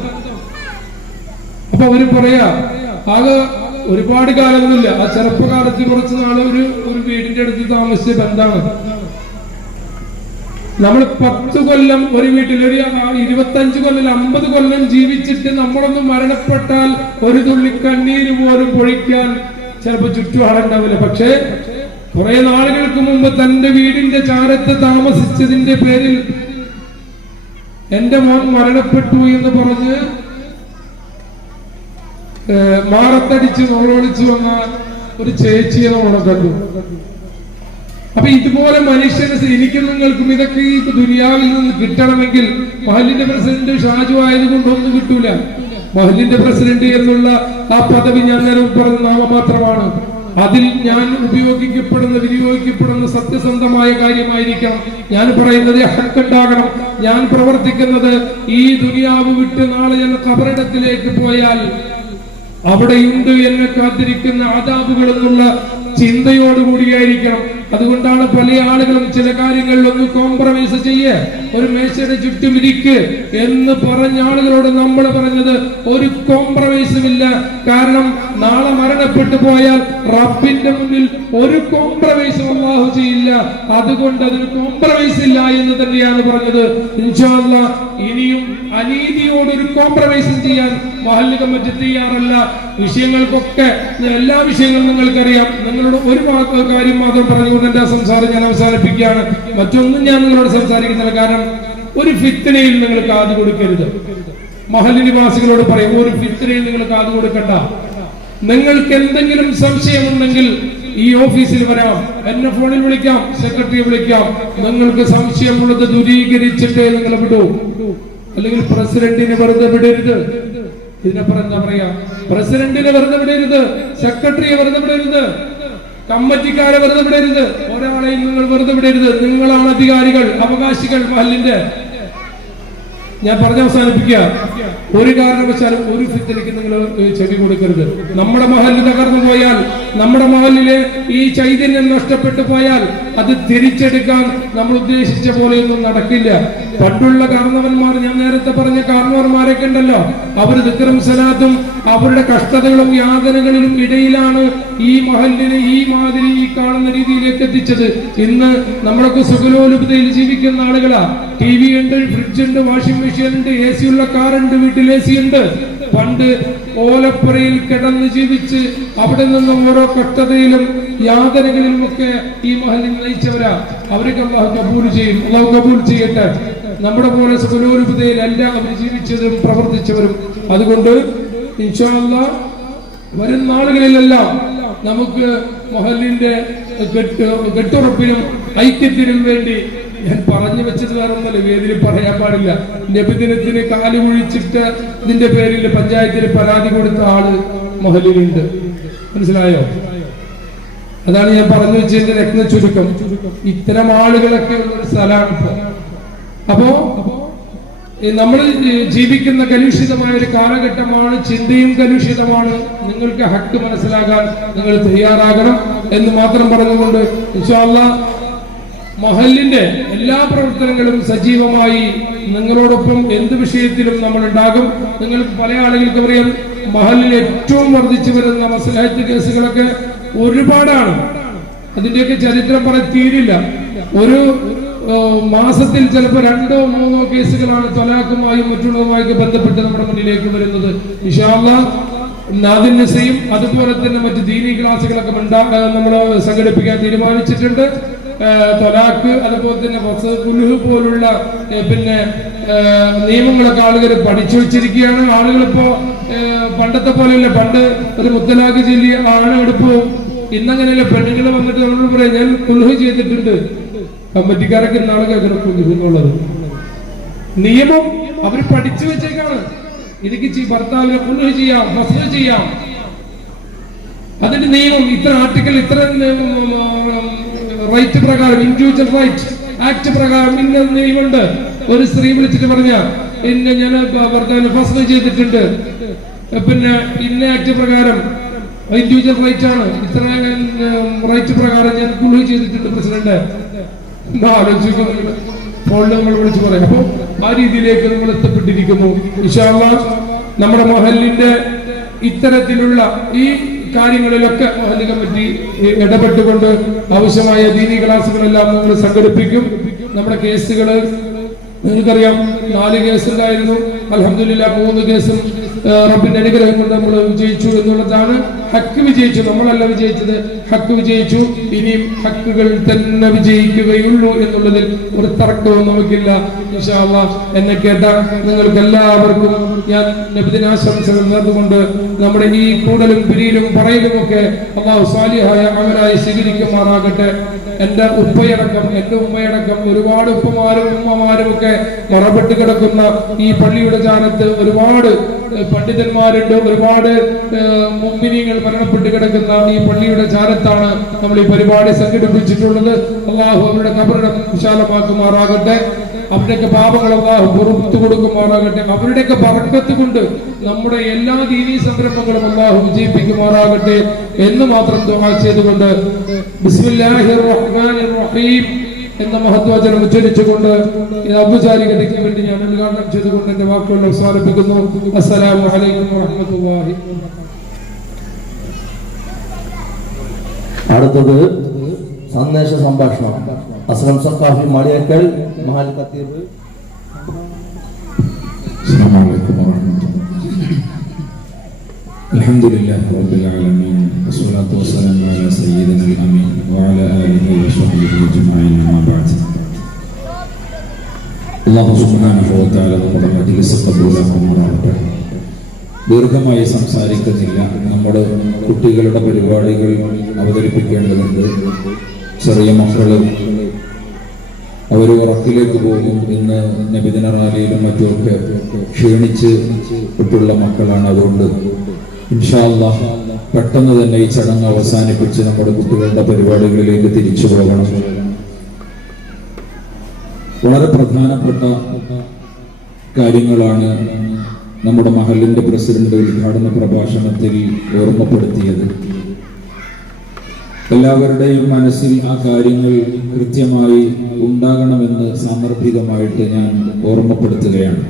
അപ്പൊ അവര് പറയാ, ആകെ ഒരുപാട് കാലമൊന്നുമില്ല, ആ ചെറുപ്പകാലത്ത് കുറച്ച് നാള് ഒരു വീടിന്റെ അടുത്ത് താമസിച്ച ബന്ധമാണ്. നമ്മൾ 10 കൊല്ലം ഒരു വീട്ടിൽ, ഒരു 25 കൊല്ലം 50 കൊല്ലം ജീവിച്ചിട്ട് നമ്മളൊന്ന് മരണപ്പെട്ടാൽ ഒരു തുള്ളി കണ്ണീര് പോലും പൊഴിക്കാൻ ചിലപ്പോ ചുറ്റും ആളുണ്ടാവില്ല. പക്ഷേ കുറെ നാളുകൾക്ക് മുമ്പ് തന്റെ വീടിന്റെ ചാരത്ത് താമസിച്ചതിന്റെ പേരിൽ എന്റെ മോൻ മരണപ്പെട്ടു എന്ന് പറഞ്ഞ് മാറത്തടിച്ച് നോളൊളിച്ചു വന്ന ഒരു ചേച്ചിയെ നമ്മൾ കണ്ടു. അപ്പൊ ഇതുപോലെ മനുഷ്യന് എനിക്കും നിങ്ങൾക്കും ഇതൊക്കെ ഈ ദുനിയാവിൽ നിന്ന് കിട്ടണമെങ്കിൽ മഹല്ലിന്റെ പ്രസിഡന്റ് ഷാജു ആയതുകൊണ്ടൊന്നും കിട്ടൂല. മഹല്ലിന്റെ പ്രസിഡന്റ് എന്നുള്ള ആ പദവി ഞാൻ പറഞ്ഞ നാമമാത്രമാണ്. അതിൽ ഞാൻ വിനിയോഗിക്കപ്പെടുന്ന സത്യസന്ധമായ കാര്യമായിരിക്കണം. ഞാൻ പറയുന്നത് ഹക്കുണ്ടാകണം. ഞാൻ പ്രവർത്തിക്കുന്നത് ഈ ദുനിയാവ് വിട്ട് നാളെ ഞാൻ ഖബറിടത്തിലേക്ക് പോയാൽ അവിടെയുണ്ട് എന്നെ കാത്തിരിക്കുന്ന അദാബുകൾ എന്നുള്ള ചിന്തയോടുകൂടിയായിരിക്കണം. അതുകൊണ്ടാണ് പല ആളുകളും ചില കാര്യങ്ങളിൽ ഒന്ന് കോംപ്രമൈസ് ചെയ്യേ, ഒരു മേശയുടെ ചുറ്റും ഇരിക്ക് എന്ന് പറഞ്ഞ ആളുകളോട് നമ്മൾ പറഞ്ഞത് ഒരു കോംപ്രമൈസും ഇല്ല. കാരണം നാളെ മരണപ്പെട്ടു പോയാൽ റബ്ബിന്റെ മുന്നിൽ ഒരു കോംപ്രമൈസും അല്ലാഹു ചെയ്യില്ല. അതുകൊണ്ട് അതിന് കോംപ്രമൈസ് ഇല്ല എന്ന് തന്നെയാണ് പറഞ്ഞത്. ഇൻഷാ അല്ലാഹ് ഇനിയും അനീതിയോട് ഒരു കോംപ്രമൈസും ചെയ്യാൻ മഹല്ല് കമ്മിറ്റി തയ്യാറല്ല. വിഷയങ്ങൾക്കൊക്കെ എല്ലാ വിഷയങ്ങളും നിങ്ങൾക്കറിയാം. നിങ്ങളോട് ഒരു കാര്യം മാത്രം പറഞ്ഞുകൊണ്ട് എന്റെ സംസാരം ഞാൻ അവസാനിപ്പിക്കുകയാണ്. മറ്റൊന്നും ഞാൻ നിങ്ങളോട് സംസാരിക്കുന്നില്ല. കാരണം ഒരു ഫിത്നയിൽ നിങ്ങൾ കാതു കൊടുക്കരുത്. മഹല്ല് നിവാസികളോട് പറയും, ഒരു ഫിത്നയിൽ നിങ്ങൾ കാതു കൊടുക്കണ്ട. നിങ്ങൾക്ക് എന്തെങ്കിലും സംശയമുണ്ടെങ്കിൽ ഈ ഓഫീസിൽ വരാം, എന്നെ ഫോണിൽ വിളിക്കാം, സെക്രട്ടറിയെ വിളിക്കാം. നിങ്ങൾക്ക് സംശയമുള്ളത് ദൂരീകരിച്ചിട്ടേ നിങ്ങൾ വിടൂ. അല്ലെങ്കിൽ പ്രസിഡന്റിനെ വെറുതെ വിടരുത്. ഇതിനപ്പുറം എന്താ പറയാ? പ്രസിഡന്റിനെ വെറുതെ വിടരുത്, സെക്രട്ടറിയെ വെറുതെ വിടരുത്, കമ്മിറ്റിക്കാരെ വെറുതെ വിടരുത്, ഒരാളെയും നിങ്ങൾ വെറുതെ വിടരുത്. നിങ്ങളാണ് അധികാരികൾ, അവകാശികൾ മഹല്ലിന്റെ. ഞാൻ പറഞ്ഞ് അവസാനിപ്പിക്കുക, ഒരു കാരണവശാലും ഒരു ഫിത്നയ്ക്ക് നിങ്ങൾ ചെവി കൊടുക്കരുത്. നമ്മുടെ മഹല്ല് തകർന്നു പോയാൽ, നമ്മുടെ മഹല്ലിലെ ഈ ചൈതന്യം നഷ്ടപ്പെട്ടു പോയാൽ അത് തിരിച്ചെടുക്കാൻ നമ്മൾ ഉദ്ദേശിച്ച പോലെയൊന്നും നടക്കില്ല. പണ്ടുള്ള കാരണവന്മാർ, ഞാൻ നേരത്തെ പറഞ്ഞ കാരണവന്മാരൊക്കെ ഉണ്ടല്ലോ, അവർ ദിക്റും സലാത്തും അവരുടെ കഷ്ടതകളും യാതനകളിലും ഇടയിലാണ് ഈ മഹല്ലിനെ ഈ മാതിരി ഈ കാണുന്ന രീതിയിലേക്ക് എത്തിച്ചത്. ഇന്ന് നമ്മളൊക്കെ സുഖലോലുപതയിൽ ജീവിക്കുന്ന ആളുകളാ. TV ഉണ്ട്, ഫ്രിഡ്ജ് ഉണ്ട്, വാഷിംഗ് മെഷീൻ ഉണ്ട്, AC ഉള്ള കാറുണ്ട്, വീട്ടിൽ AC ഉണ്ട്. പണ്ട് ഓലപ്പുറയിൽ കിടന്ന് ജീവിച്ച് അവിടെ നിന്ന് ഓരോ കഷ്ടതയിലും യാതനകളിലും ഒക്കെ ഈ മഹല്ലിൽ നയിച്ചവരാ. അവരൊക്കെ അല്ലാഹു കബൂൽ ചെയ്യും. അല്ലാഹു കബൂൽ ചെയ്യട്ടെ. നമ്മുടെ പോലെ സുഖലോലുപതയിൽ എല്ലാം അവർ ജീവിച്ചതും പ്രവർത്തിച്ചവരും. അതുകൊണ്ട് ഇൻഷാ അല്ലാഹ് വരും നാളുകളിലെല്ലാം നമുക്ക് മഹല്ലിന്റെ കെട്ടുറപ്പിനും ഐക്യത്തിനും വേണ്ടി, ഞാൻ പറഞ്ഞു വെച്ചത് വേറെ ഒന്നല്ല, വേദിയിൽ പറയാൻ പാടില്ല. നബിദിനത്തിന് കാല് കുഴിച്ചിട്ട് ഇതിന്റെ പേരിൽ പഞ്ചായത്തിൽ പരാതി കൊടുത്ത ആള് മഹല്ലിലുണ്ട്. മനസ്സിലായോ? അതാണ് ഞാൻ പറഞ്ഞു വെച്ചതിന്റെ രത്ന ചുരുക്കം. ഇത്തരം ആളുകളൊക്കെ ഉള്ള ഒരു സ്ഥലമാണ്. അപ്പോ നമ്മൾ ജീവിക്കുന്ന കലുഷിതമായ ഒരു കാലഘട്ടമാണ്. ചിന്തയും കലുഷിതമാണ്. നിങ്ങൾക്ക് ഹക്ക് മനസ്സിലാകാൻ നിങ്ങൾ തയ്യാറാകണം എന്ന് മാത്രം പറഞ്ഞുകൊണ്ട് ഇൻഷാ അല്ലാഹ് മഹല്ലിന്റെ എല്ലാ പ്രവർത്തനങ്ങളും സജീവമായി നിങ്ങളോടൊപ്പം എന്ത് വിഷയത്തിലും നമ്മൾ ഉണ്ടാകും. നിങ്ങൾക്ക് പല ആളുകൾക്ക് അറിയാം, മഹല്ലിൽ ഏറ്റവും വർദ്ധിച്ചു വരുന്ന മസ്ലഹത്ത് കേസുകളൊക്കെ ഒരുപാടാണ്. അതിന്റെയൊക്കെ ചരിത്രം പറയാൻ തീരില്ല. ഒരു മാസത്തിൽ ചിലപ്പോൾ 2-3 കേസുകളാണ് തൊലാഖുമായും മറ്റുള്ളതുമായി ബന്ധപ്പെട്ട് നമ്മുടെ മുന്നിലേക്ക് വരുന്നത്. ഇൻഷാ അല്ലാഹ് നാദിൻ നസീം അതുപോലെ തന്നെ മറ്റു ദീനി ക്ലാസുകളൊക്കെ നമ്മൾ സംഘടിപ്പിക്കാൻ തീരുമാനിച്ചിട്ടുണ്ട്. തൊലാഖ് അതുപോലെ തന്നെ കുലുഹ് പോലുള്ള പിന്നെ നിയമങ്ങളൊക്കെ ആളുകൾ പഠിച്ചു വെച്ചിരിക്കുകയാണ്. ആളുകളിപ്പോ പണ്ടത്തെ പോലെയല്ല. പണ്ട് ഒരു മുത്തലാഖ് ചൊല്ലി ആണെടുപ്പും ഇന്നങ്ങനെയല്ല, പെണ്ണുങ്ങൾ വന്നിട്ട് നമ്മൾ പറയാം ഞാൻ കുൽഹു ചെയ്തിട്ടുണ്ട്. കമ്മിറ്റിക്കാരൊക്കെ ഇന്നാളെ കേൾക്കണം കുൽഹു എന്നുള്ളത് നിയമം അവർ പഠിച്ചു വെച്ചേക്കാണ്. എനിക്ക് ഭർത്താവിനെ കുൽഹു ചെയ്യാം, ഫസ്ല് ചെയ്യാം, അതിന്റെ നിയമം ഇത്ര ആർട്ടിക്കൽ, ഇത്ര റൈറ്റ് പ്രകാരം, ഇൻഡിവിജ്വൽ റൈറ്റ് ആക്ട് പ്രകാരം ഇന്ന നിയമമുണ്ട്. ഒരു സ്ത്രീ വിളിച്ചിട്ട് പറഞ്ഞ ഇന്ന ഞാൻ ഭർത്താവിനെ ഫസ്ല് ചെയ്തിട്ടുണ്ട്, പിന്നെ ഇന്ന ആക്ട് പ്രകാരം ഇൻഡിവിജ്വൽ റൈറ്റ് ആണ്, ഇത്ര റൈറ്റ് പ്രകാരം ഞാൻ കുൽഹു ചെയ്തിട്ടുണ്ട് പ്രസിഡന്റ്, ആലോചിക്കുന്നു. ഫോണിൽ നമ്മൾ വിളിച്ചു പറയാം. അപ്പൊ ആ രീതിയിലേക്ക് നമ്മൾ എത്തപ്പെട്ടിരിക്കുന്നു. ഇൻഷാ അല്ലാഹ് നമ്മുടെ മഹല്ലിന്റെ ഇത്തരത്തിലുള്ള ഈ കാര്യങ്ങളിലൊക്കെ മഹല്ല് കമ്മിറ്റി ഇടപെട്ടുകൊണ്ട് ആവശ്യമായ ദീനി ക്ലാസുകളെല്ലാം നമ്മൾ സംഘടിപ്പിക്കും. നമ്മുടെ കേസുകള് നിങ്ങൾക്കറിയാം, 4 കേസ് ഉണ്ടായിരുന്നു. അൽഹംദുലില്ലാഹ് 3 കേസും റബ്ബിന്റെ അനുഗ്രഹം കൊണ്ട് നമ്മൾ വിജയിച്ചു എന്നുള്ളതാണ്. ഹക്ക് വിജയിച്ചു, നമ്മളല്ല വിജയിച്ചത്, ഹക്ക് വിജയിച്ചു. ഇനിയും ഹക്കുകൾ തന്നെ വിജയിക്കുകയുള്ളൂ എന്നുള്ളതിൽ ഒരു തർക്കവും നമുക്കില്ല. ഇൻഷാ അല്ലാഹ് എന്നെ കേട്ട നിങ്ങൾക്ക് എല്ലാവർക്കും ഞാൻ നബിദിനാശംസകൾ നേർന്നുകൊണ്ട് നമ്മുടെ ഈ കൂടലും പിരിയിലും പറയലും ഒക്കെ അല്ലാഹു സാലിഹായ അമലായി സ്വീകരിക്കുമാറാകട്ടെ. എന്റെ ഉപ്പയടക്കം, എന്റെ ഉമ്മയടക്കം ഒരുപാട് ഉപ്പമാരും ഉമ്മമാരും ഒക്കെ മറപ്പെട്ട് കിടക്കുന്ന ഈ പള്ളിയുടെ ചാരത്ത് ഒരുപാട് പണ്ഡിതന്മാരുണ്ട്, ഒരുപാട് മുഅ്മിനീങ്ങൾ മരണപ്പെട്ട് കിടക്കുന്ന ഈ പള്ളിയുടെ ചാരത്താണ് നമ്മൾ ഈ പരിപാടി സംഘടിപ്പിച്ചിട്ടുള്ളത്. അല്ലാഹു അവരുടെ ഖബറിടം വിശാലമാക്കുമാറാകട്ടെ. അവരുടെയൊക്കെ പാപങ്ങൾ അല്ലാഹു പുറത്തു കൊടുക്കുമാറാകട്ടെ. അവരുടെയൊക്കെ ബർക്കത്ത് കൊണ്ട് നമ്മുടെ എല്ലാ ദീനീ സംരംഭങ്ങളും അല്ലാഹു വിജയിപ്പിക്കുമാറാകട്ടെ എന്ന് മാത്രം ദുആ ചെയ്തുകൊണ്ട് ബിസ്മില്ലാഹിർ റഹ്മാനിർ റഹീം എന്ന മഹത്വചനം ഉച്ചരിച്ചുകൊണ്ട് ഈ ഔപചാരികതയ്ക്ക് വേണ്ടി ഞാൻ ഉദ്ഘാടനം ചെയ്തുകൊണ്ട് എന്റെ വാക്കുകൾ അവസാനിപ്പിക്കുന്നു. അസ്സലാമു അലൈക്കും വറഹ്മത്തുള്ളാഹി. അടുത്തത് സന്ദേശ സംഭാഷണം. അസ്ലം സഖാഫി മാളിയേക്കൽ, മഹൽ ഖത്തീബ്. അസ്സലാമു അലൈക്കും വറഹ്മത്തുള്ളാഹി. അൽഹംദുലില്ലാഹി റബ്ബിൽ ആലമീൻ വസ്സലാത്തു വസ്സലാമു അലാ സയ്യിദിനൽ അമീൻ വഅലാ ആലിഹി വസഹ്ബിഹി അജ്മഈൻ. അമ്മാ ബഅദ്. അല്ലാഹു സുബ്ഹാനഹു വ തആല നമ്മുടെ മജ്ലിസ് ഖബൂലാക്കുമാറാകട്ടെ. ദീർഘമായി സംസാരിക്കുന്നില്ല. നമ്മുടെ കുട്ടികളുടെ പരിപാടികൾ അവതരിപ്പിക്കേണ്ടതുണ്ട്. ചെറിയ മക്കള് അവർ ഉറക്കിലേക്ക് പോകും. ഇന്ന് നബിദിന റാലിയിലും മറ്റുമൊക്കെ ക്ഷീണിച്ച് വിട്ടുള്ള മക്കളാണ്. അതുകൊണ്ട് ഇൻഷാ അല്ലാഹ് പെട്ടെന്ന് തന്നെ ഈ ചടങ്ങ് അവസാനിപ്പിച്ച് നമ്മുടെ കുട്ടികളുടെ പരിപാടികളിലേക്ക് തിരിച്ചു പോകണം. വളരെ പ്രധാനപ്പെട്ട കാര്യങ്ങളാണ് നമ്മുടെ മഹല്ലിന്റെ പ്രസിഡന്റ് ഉദ്ഘാടന പ്രഭാഷണത്തിൽ ഓർമ്മപ്പെടുത്തിയത്. എല്ലാവരുടെയും മനസ്സിൽ ആ കാര്യങ്ങൾ കൃത്യമായി ഉണ്ടാകണമെന്ന് സാന്ദർഭികമായിട്ട് ഞാൻ ഓർമ്മപ്പെടുത്തുകയാണ്.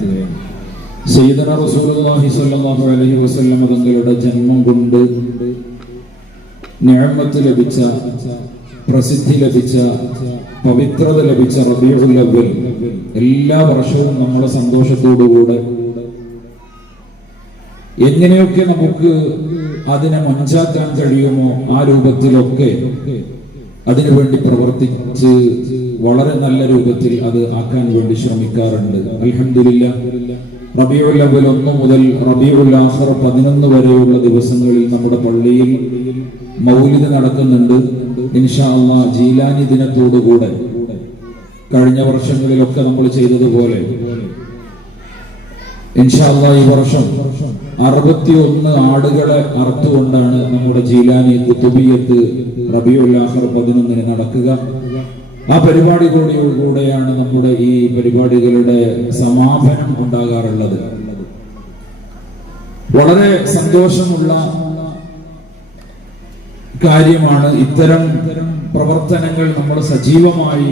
സയ്യിദുനാ റസൂലുള്ളാഹി സ്വല്ലല്ലാഹു അലൈഹി വസല്ലം തങ്ങളുടെ ജന്മം കൊണ്ട് നിഅമത്ത് ലഭിച്ച, പ്രസിദ്ധി ലഭിച്ച, പവിത്രത ലഭിച്ച റബീഉൽ അവ്വൽ എല്ലാ വർഷവും നമ്മളെ സന്തോഷത്തോടുകൂടെ എങ്ങനെയൊക്കെ നമുക്ക് അതിനെ മഞ്ചാക്കാൻ കഴിയുമോ ആ രൂപത്തിലൊക്കെ അതിനുവേണ്ടി പ്രവർത്തിച്ച് വളരെ നല്ല രൂപത്തിൽ അത് ആക്കാൻ വേണ്ടി ശ്രമിക്കാറുണ്ട്. അൽഹംദുലില്ലാഹ് റബീഉൽ അവ്വൽ 1 മുതൽ റബീഉൽ ആഖിർ 11 വരെയുള്ള ദിവസങ്ങളിൽ നമ്മുടെ പള്ളിയിൽ മൗലിദ് നടക്കുന്നുണ്ട്. ഇൻഷാ അല്ലാഹ് ജീലാനി ദിനത്തോടുകൂടെ കഴിഞ്ഞ വർഷങ്ങളിലൊക്കെ നമ്മൾ ചെയ്തതുപോലെ ഇൻഷാ അല്ലാഹ് ഈ വർഷം 61 ആടുകളെ അറുത്തുകൊണ്ടാണ് നമ്മുടെ ജീലാനി ഖുതുബിയത്ത് റബീഉൽ ആഖിർ 11 നടക്കുക. ആ പരിപാടി കൂടെയാണ് നമ്മുടെ ഈ പരിപാടികളുടെ സമാപനം ഉണ്ടാകാറുള്ളത്. വളരെ സന്തോഷമുള്ള കാര്യമാണ്. ഇത്തരം പ്രവർത്തനങ്ങൾ നമ്മൾ സജീവമായി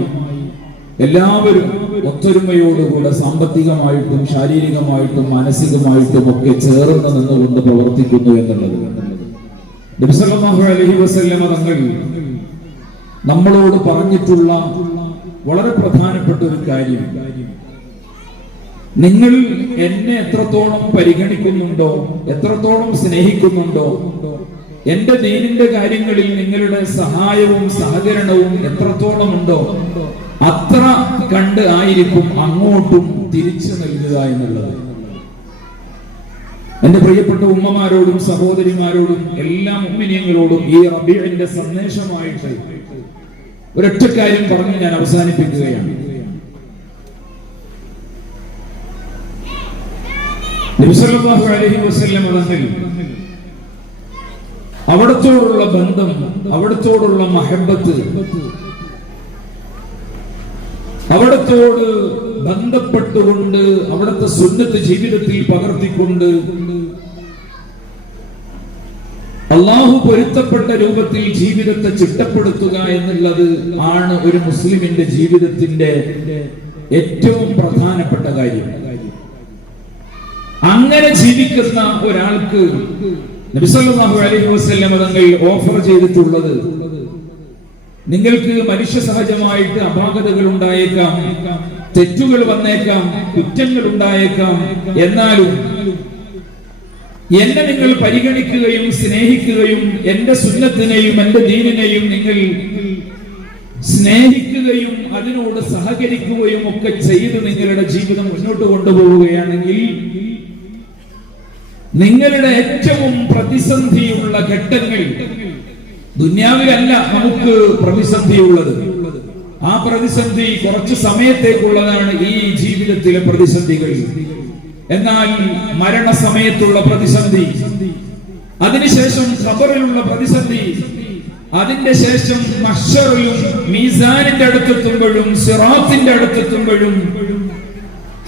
എല്ലാവരും ഒത്തൊരുമയോടുകൂടെ സാമ്പത്തികമായിട്ടും ശാരീരികമായിട്ടും മാനസികമായിട്ടും ഒക്കെ ചേർന്ന് നിന്നുകൊണ്ട് പ്രവർത്തിക്കുന്നു എന്നുള്ളത്. നബി സല്ലല്ലാഹു അലൈഹി വസല്ലം തങ്ങൾ നമ്മളോട് പറഞ്ഞിട്ടുള്ള വളരെ പ്രധാനപ്പെട്ട ഒരു കാര്യം, നിങ്ങൾ എന്നെ എത്രത്തോളം പരിഗണിക്കുന്നുണ്ടോ, എത്രത്തോളം സ്നേഹിക്കുന്നുണ്ടോ, എന്റെ ദീനിന്റെ കാര്യങ്ങളിൽ നിങ്ങളുടെ സഹായവും സഹകരണവും എത്രത്തോളം ഉണ്ടോ അത്ര കണ്ട് ആയിരിക്കും അങ്ങോട്ടും തിരിച്ചു നൽകുക എന്നുള്ളത്. എന്റെ പ്രിയപ്പെട്ട ഉമ്മമാരോടും സഹോദരിമാരോടും എല്ലാ മുഅ്മിനീങ്ങളോടും ഈ റബീഇന്റെ സന്ദേശമായിട്ട് ഒരൊറ്റ കാര്യം പറഞ്ഞ് ഞാൻ അവസാനിപ്പിക്കുകയാണ്. നബി സല്ലല്ലാഹു അലൈഹി വസല്ലം അവിടത്തോടുള്ള ബന്ധം, അവിടത്തോടുള്ള മഹബത്ത്, അവിടത്തോട് ബന്ധപ്പെട്ടുകൊണ്ട് അവിടുത്തെ സുന്നത്ത് ജീവിതത്തിൽ പകർത്തിക്കൊണ്ട് അള്ളാഹു പൊരുത്തപ്പെട്ട രൂപത്തിൽ ജീവിതത്തെ ചിട്ടപ്പെടുത്തുക എന്നുള്ളത് ആണ് ഒരു മുസ്ലിമിന്റെ ജീവിതത്തിന്റെ ഏറ്റവും പ്രധാനപ്പെട്ട കാര്യം. അങ്ങനെ ജീവിക്കുന്ന ഒരാൾക്ക് നബി സല്ലല്ലാഹു അലൈഹി വസല്ലം തങ്ങൾ ഓഫർ ചെയ്തിട്ടുള്ളത്, നിങ്ങൾക്ക് മനുഷ്യ സഹജമായിട്ട് അപാകതകൾ ഉണ്ടായേക്കാം, തെറ്റുകൾ വന്നേക്കാം, കുറ്റങ്ങൾ ഉണ്ടായേക്കാം, എന്നാലും എന്നെ നിങ്ങൾ പരിഗണിക്കുകയും സ്നേഹിക്കുകയും എന്റെ സുന്നത്തിനെയും എന്റെ ദീനിനെയും നിങ്ങൾ സ്നേഹിക്കുകയും അതിനോട് സഹകരിക്കുകയും ഒക്കെ ചെയ്ത് നിങ്ങളുടെ ജീവിതം മുന്നോട്ട് കൊണ്ടുപോവുകയാണെങ്കിൽ നിങ്ങളുടെ ഏറ്റവും പ്രതിസന്ധിയുള്ള ഘട്ടങ്ങൾ ദുനിയാവിലല്ല നമുക്ക് പ്രതിസന്ധിയുള്ളത്. ആ പ്രതിസന്ധി കുറച്ചു സമയത്തേക്കുള്ളതാണ് ഈ ജീവിതത്തിലെ പ്രതിസന്ധികൾ. എന്നാൽ മരണസമയത്തുള്ള പ്രതിസന്ധി, അതിനുശേഷം ഖബറിലുള്ള പ്രതിസന്ധി, അതിന്റെ ശേഷം മഹ്ശറിലും മീസാനിന്റെ അടുത്തെത്തുമ്പോഴും സിറാത്തിന്റെ അടുത്തെത്തുമ്പോഴും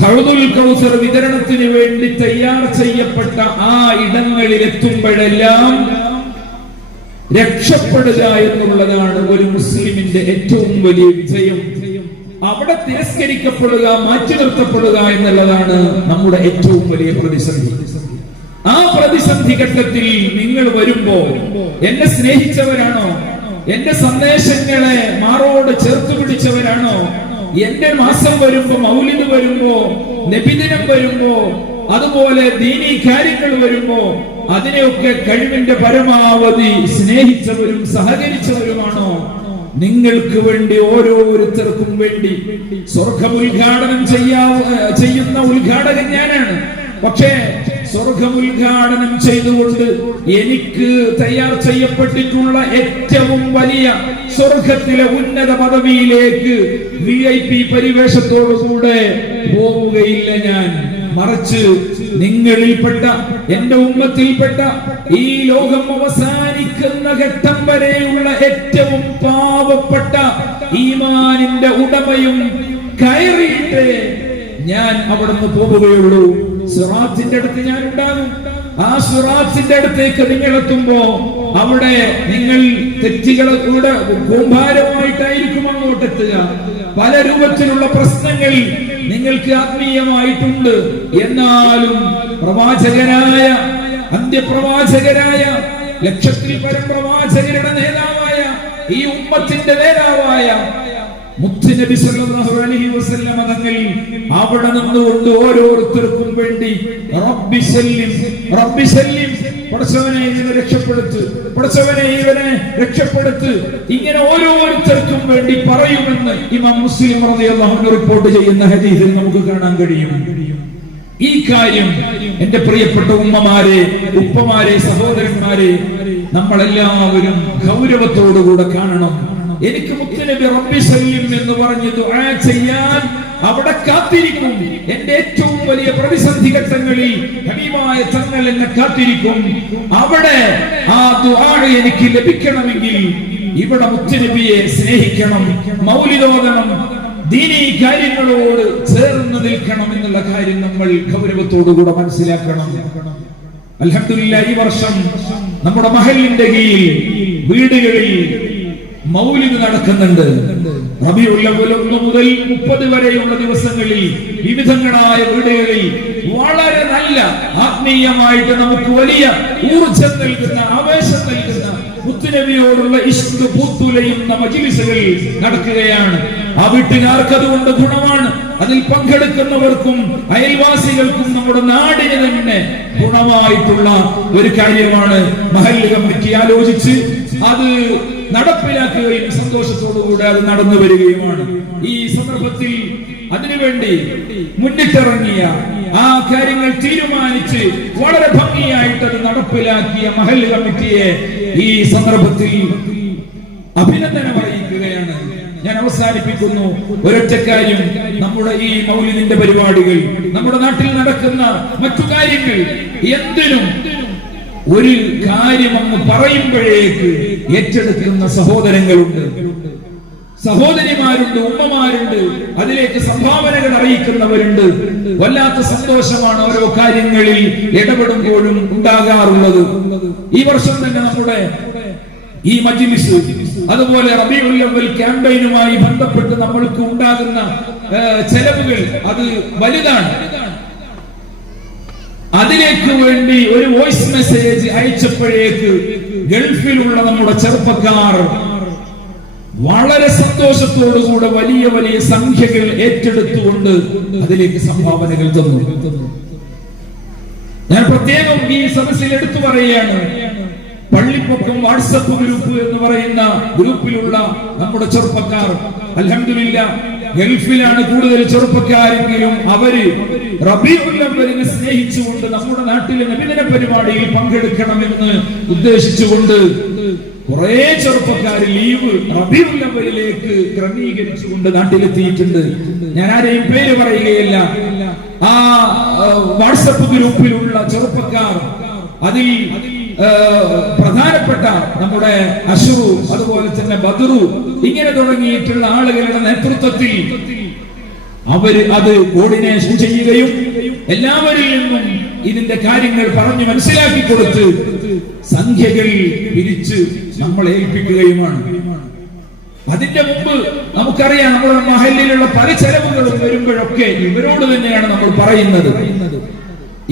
ഹൗദുൽ കൗസർ വിതരണത്തിന് വേണ്ടി തയ്യാർ ചെയ്യപ്പെട്ട ആ ഇടങ്ങളിൽ എത്തുമ്പോഴെല്ലാം രക്ഷപ്പെടുക എന്നുള്ളതാണ് ഒരു മുസ്ലിമിന്റെ ഏറ്റവും വലിയ വിജയം. അവിടെ തിരസ്കരിക്കപ്പെടുക, മാറ്റി നിർത്തപ്പെടുക എന്നുള്ളതാണ് നമ്മുടെ ഏറ്റവും വലിയ പ്രതിസന്ധി. ആ പ്രതിസന്ധി ഘട്ടത്തിൽ നിങ്ങൾ വരുമ്പോ എന്നെ സ്നേഹിച്ചവരാണോ, എന്റെ സന്ദേശങ്ങളെ മാറോട് ചേർത്ത് പിടിച്ചവരാണോ, എന്റെ മാസം വരുമ്പോ, മൗലിദ് വരുമ്പോ, നബിദിനം വരുമ്പോ, അതുപോലെ ദീനീ കാര്യങ്ങൾ വരുമ്പോ അതിനെയൊക്കെ കഴിവിന്റെ പരമാവധി സ്നേഹിച്ചവരും സഹകരിച്ചവരുമാണോ? നിങ്ങൾക്ക് വേണ്ടി ഓരോരുത്തർക്കും വേണ്ടി സ്വർഗം ഉദ്ഘാടനം ചെയ്യുന്ന ഉദ്ഘാടകൻ ഞാനാണ്. പക്ഷേ സ്വർഗം ഉദ്ഘാടനം ചെയ്തുകൊണ്ട് എനിക്ക് തയ്യാർ ചെയ്യപ്പെട്ടിട്ടുള്ള ഏറ്റവും വലിയ സ്വർഗത്തിലെ ഉന്നത പദവിയിലേക്ക് VIP പരിവേഷത്തോടുകൂടെ പോവുകയില്ല ഞാൻ. മറിച്ച് നിങ്ങളിൽപ്പെട്ട, എന്റെ ഉമ്മത്തിൽപ്പെട്ട, ഈ ലോകം അവസാനിക്കുന്ന ഘട്ടം വരെയുള്ള ഏറ്റവും പാവപ്പെട്ട ഈമാനിന്റെ ഉടമയും കയറിയിട്ട് ഞാൻ അവിടുന്ന് പോവുകയുള്ളൂ. സിറാത്തിന്റെ അടുത്ത് ഞാൻ ഉണ്ടാകും. ആ സിറാത്തിന്റെ അടുത്തേക്ക് നിങ്ങൾ എത്തുമ്പോ അവിടെ നിങ്ങൾ തെറ്റുകളെ കൂടെ കൂമ്പാരമായിട്ടായിരിക്കും അങ്ങോട്ടെത്തുക. പല രൂപത്തിലുള്ള പ്രശ്നങ്ങൾ നിങ്ങൾക്ക് ആത്മീയമായിട്ടുണ്ട്. എന്നാലും പ്രവാചകനായ, അന്ത്യപ്രവാചകരായ, ലക്ഷത്തിൽ പരം പ്രവാചകരുടെ നേതാവായ, ഈ ഉമ്മത്തിന്റെ നേതാവായ മുത്തുനബി സല്ലല്ലാഹു അലൈഹി വസല്ലം തങ്ങൾ അവിടെ നിന്നുകൊണ്ട് ഓരോരുത്തർക്കും വേണ്ടി റബ്ബി സല്ലിം, റബ്ബി സല്ലിം, പടച്ചവനെ ഇവനെ രക്ഷപ്പെടുത്ത്, പടച്ചവനെ ഇവനെ രക്ഷപ്പെടുത്ത്, ഇങ്ങനെ ഓരോരുത്തർക്കും വേണ്ടി പറയുമെന്ന് ഇമാം മുസ്ലിം റളിയല്ലാഹു അൻഹു റിപ്പോർട്ട് ചെയ്യുന്ന ഹദീസിൽ നമുക്ക് കാണാൻ കഴിയും. ഈ കാര്യം എന്റെ പ്രിയപ്പെട്ട ഉമ്മമാരെ, ഉപ്പമാരെ, സഹോദരന്മാരെ, നമ്മളെല്ലാവരും ഗൗരവത്തോടുകൂടെ കാണണം. എനിക്ക് മുത്തുനബി റബ്ബി സല്ലിം എന്ന് പറഞ്ഞ് ദുആ ചെയ്യാൻ അവിടെ കാത്തിരിക്കും. എന്റെ ഏറ്റവും വലിയ പ്രതിസന്ധി ഘട്ടങ്ങളിൽ ഹബീബായ തങ്ങൾ എന്നെ കാത്തിരിക്കും. അവിടെ ആ ദുആ എനിക്ക് ലഭിക്കണമെങ്കിൽ ഇവിടെ മുത്തുനബിയെ സ്നേഹിക്കണം, മൗലിദോദനം, ദീനീ കാര്യങ്ങളോട് ചേർന്ന് നിൽക്കണം എന്നുള്ള കാര്യം നമ്മൾ ഗൗരവത്തോടുകൂടെ മനസ്സിലാക്കണം. അൽഹംദുലില്ലാഹ്, ഈ വർഷം നമ്മുടെ മഹല്ലിന്റെ കീഴിൽ വീടുകളിൽ മൗലിദ് നടക്കുന്നുണ്ട്. റബീഉൽ അവ്വൽ 1 മുതൽ 30 വരെയുള്ള ദിവസങ്ങളിൽ വിവിധങ്ങളായ വീടുകളിൽ വളരെ നല്ല ആത്മീയമായിട്ട് നമുക്ക് വലിയ ഊർജ്ജം നൽകുന്ന, ആവേശം നൽകുന്ന, മുത്തുനബിയോടുള്ള ഇഷ്ക് പൂത്തുലയുന്ന മജ്‌ലിസുകൾ നടക്കുകയാണ്. ആ വീട്ടുകാർക്ക് അതുകൊണ്ട് ഗുണമാണ്. അതിൽ പങ്കെടുക്കുന്നവർക്കും അയൽവാസികൾക്കും നമ്മുടെ നാടിന് തന്നെ ഗുണമായിട്ടുള്ള ഒരു കാര്യമാണ്. മഹല്ല് കമ്മിറ്റി ആലോചിച്ച് അത് നടപ്പിലാക്കുകയും സന്തോഷത്തോടുകൂടെ അത് നടന്നു വരികയുമാണ്. ഈ സന്ദർഭത്തിൽ അതിനുവേണ്ടി മുന്നിട്ടിറങ്ങിയ, ആ കാര്യങ്ങൾ തീരുമാനിച്ച് വളരെ ഭംഗിയായിട്ട് അത് നടപ്പിലാക്കിയ മഹല്ല് കമ്മിറ്റിയെ ഈ സന്ദർഭത്തിൽ അഭിനന്ദനം അറിയിക്കുകയാണ്. ഞാൻ അവസാനിപ്പിക്കുന്നു. ഒരൊറ്റ കാര്യം, നമ്മുടെ ഈ മൗലിദിന്റെ പരിപാടികൾ, നമ്മുടെ നാട്ടിൽ നടക്കുന്ന മറ്റു കാര്യങ്ങൾ, എന്തിനും ഒരു കാര്യം അങ്ങ് പറയുമ്പോഴേക്ക് ഏറ്റെടുക്കുന്ന സഹോദരങ്ങളുണ്ട്, സഹോദരിമാരുണ്ട്, ഉമ്മമാരുണ്ട്, അതിലേക്ക് സംഭാവനകൾ അറിയിക്കുന്നവരുണ്ട്. വല്ലാത്ത സന്തോഷമാണ് ഓരോ കാര്യങ്ങളിൽ ഇടപെടുമ്പോഴും ഉണ്ടാകാറുള്ളത്. ഈ വർഷം തന്നെ നമ്മുടെ ഈ മജ്ലിസ്, അതുപോലെ റബീഉൽ അവ്വൽ ക്യാമ്പയിനുമായി ബന്ധപ്പെട്ട് നമ്മൾക്ക് ഉണ്ടാകുന്ന ചെലവുകൾ അത് വലുതാണ്. അതിലേക്ക് വേണ്ടി ഒരു വോയിസ് മെസ്സേജ് അയച്ചപ്പോഴേക്ക് ഗൾഫിലുള്ള നമ്മുടെ ചെറുപ്പക്കാർ വളരെ സന്തോഷത്തോടുകൂടെ വലിയ വലിയ സംഖ്യകൾ ഏറ്റെടുത്തുകൊണ്ട് അതിലേക്ക് സംഭാവനകൾ തന്നു. ഞാൻ പ്രത്യേകം ഈ സദസ്സിൽ എടുത്തു പറയുകയാണ്, പള്ളിപ്പൊക്കം വാട്സപ്പ് ഗ്രൂപ്പ് എന്ന് പറയുന്ന ഗ്രൂപ്പിലുള്ള നമ്മുടെ ചെറുപ്പക്കാർ, അൽഹംദുലില്ലാഹ് ഗൾഫിലാണ് കൂടുതൽ ചെറുപ്പക്കാരെങ്കിലും അവര് റബീഉൽ അവ്വലിനെ സ്നേഹിച്ചുകൊണ്ട് നമ്മുടെ നാട്ടിലെ നബിദിന പരിപാടിയിൽ പങ്കെടുക്കണമെന്ന് ഉദ്ദേശിച്ചുകൊണ്ട് കുറെ ചെറുപ്പക്കാർ ലീവ് റബീഉൽ അവ്വലിലേക്ക് ക്രമീകരിച്ചുകൊണ്ട് നാട്ടിലെത്തിയിട്ടുണ്ട്. ഞാൻ ആരെയും പേര് പറയുകയില്ല. ആ വാട്സപ്പ് ഗ്രൂപ്പിലുള്ള ചെറുപ്പക്കാർ, അതിൽ പ്രധാനപ്പെട്ട നമ്മുടെ അഷ്റു, അതുപോലെ തന്നെ ബദറു, ഇങ്ങനെ തുടങ്ങിയിട്ടുള്ള ആളുകളുടെ നേതൃത്വത്തിൽ അവര് അത് കോർഡിനേഷൻ ചെയ്യുകയും എല്ലാവരിൽ നിന്നും ഇതിന്റെ കാര്യങ്ങൾ പറഞ്ഞു മനസ്സിലാക്കി കൊടുത്ത് സംഖ്യകൾ പിരിച്ച് നമ്മളെ ഏൽപ്പിക്കുകയുമാണ്. അതിന്റെ മുമ്പ് നമുക്കറിയാം, നമ്മുടെ മഹല്ലിലുള്ള പല ചെലവുകളും വരുമ്പോഴൊക്കെ ഇവരോട് തന്നെയാണ് നമ്മൾ പറയുന്നത്.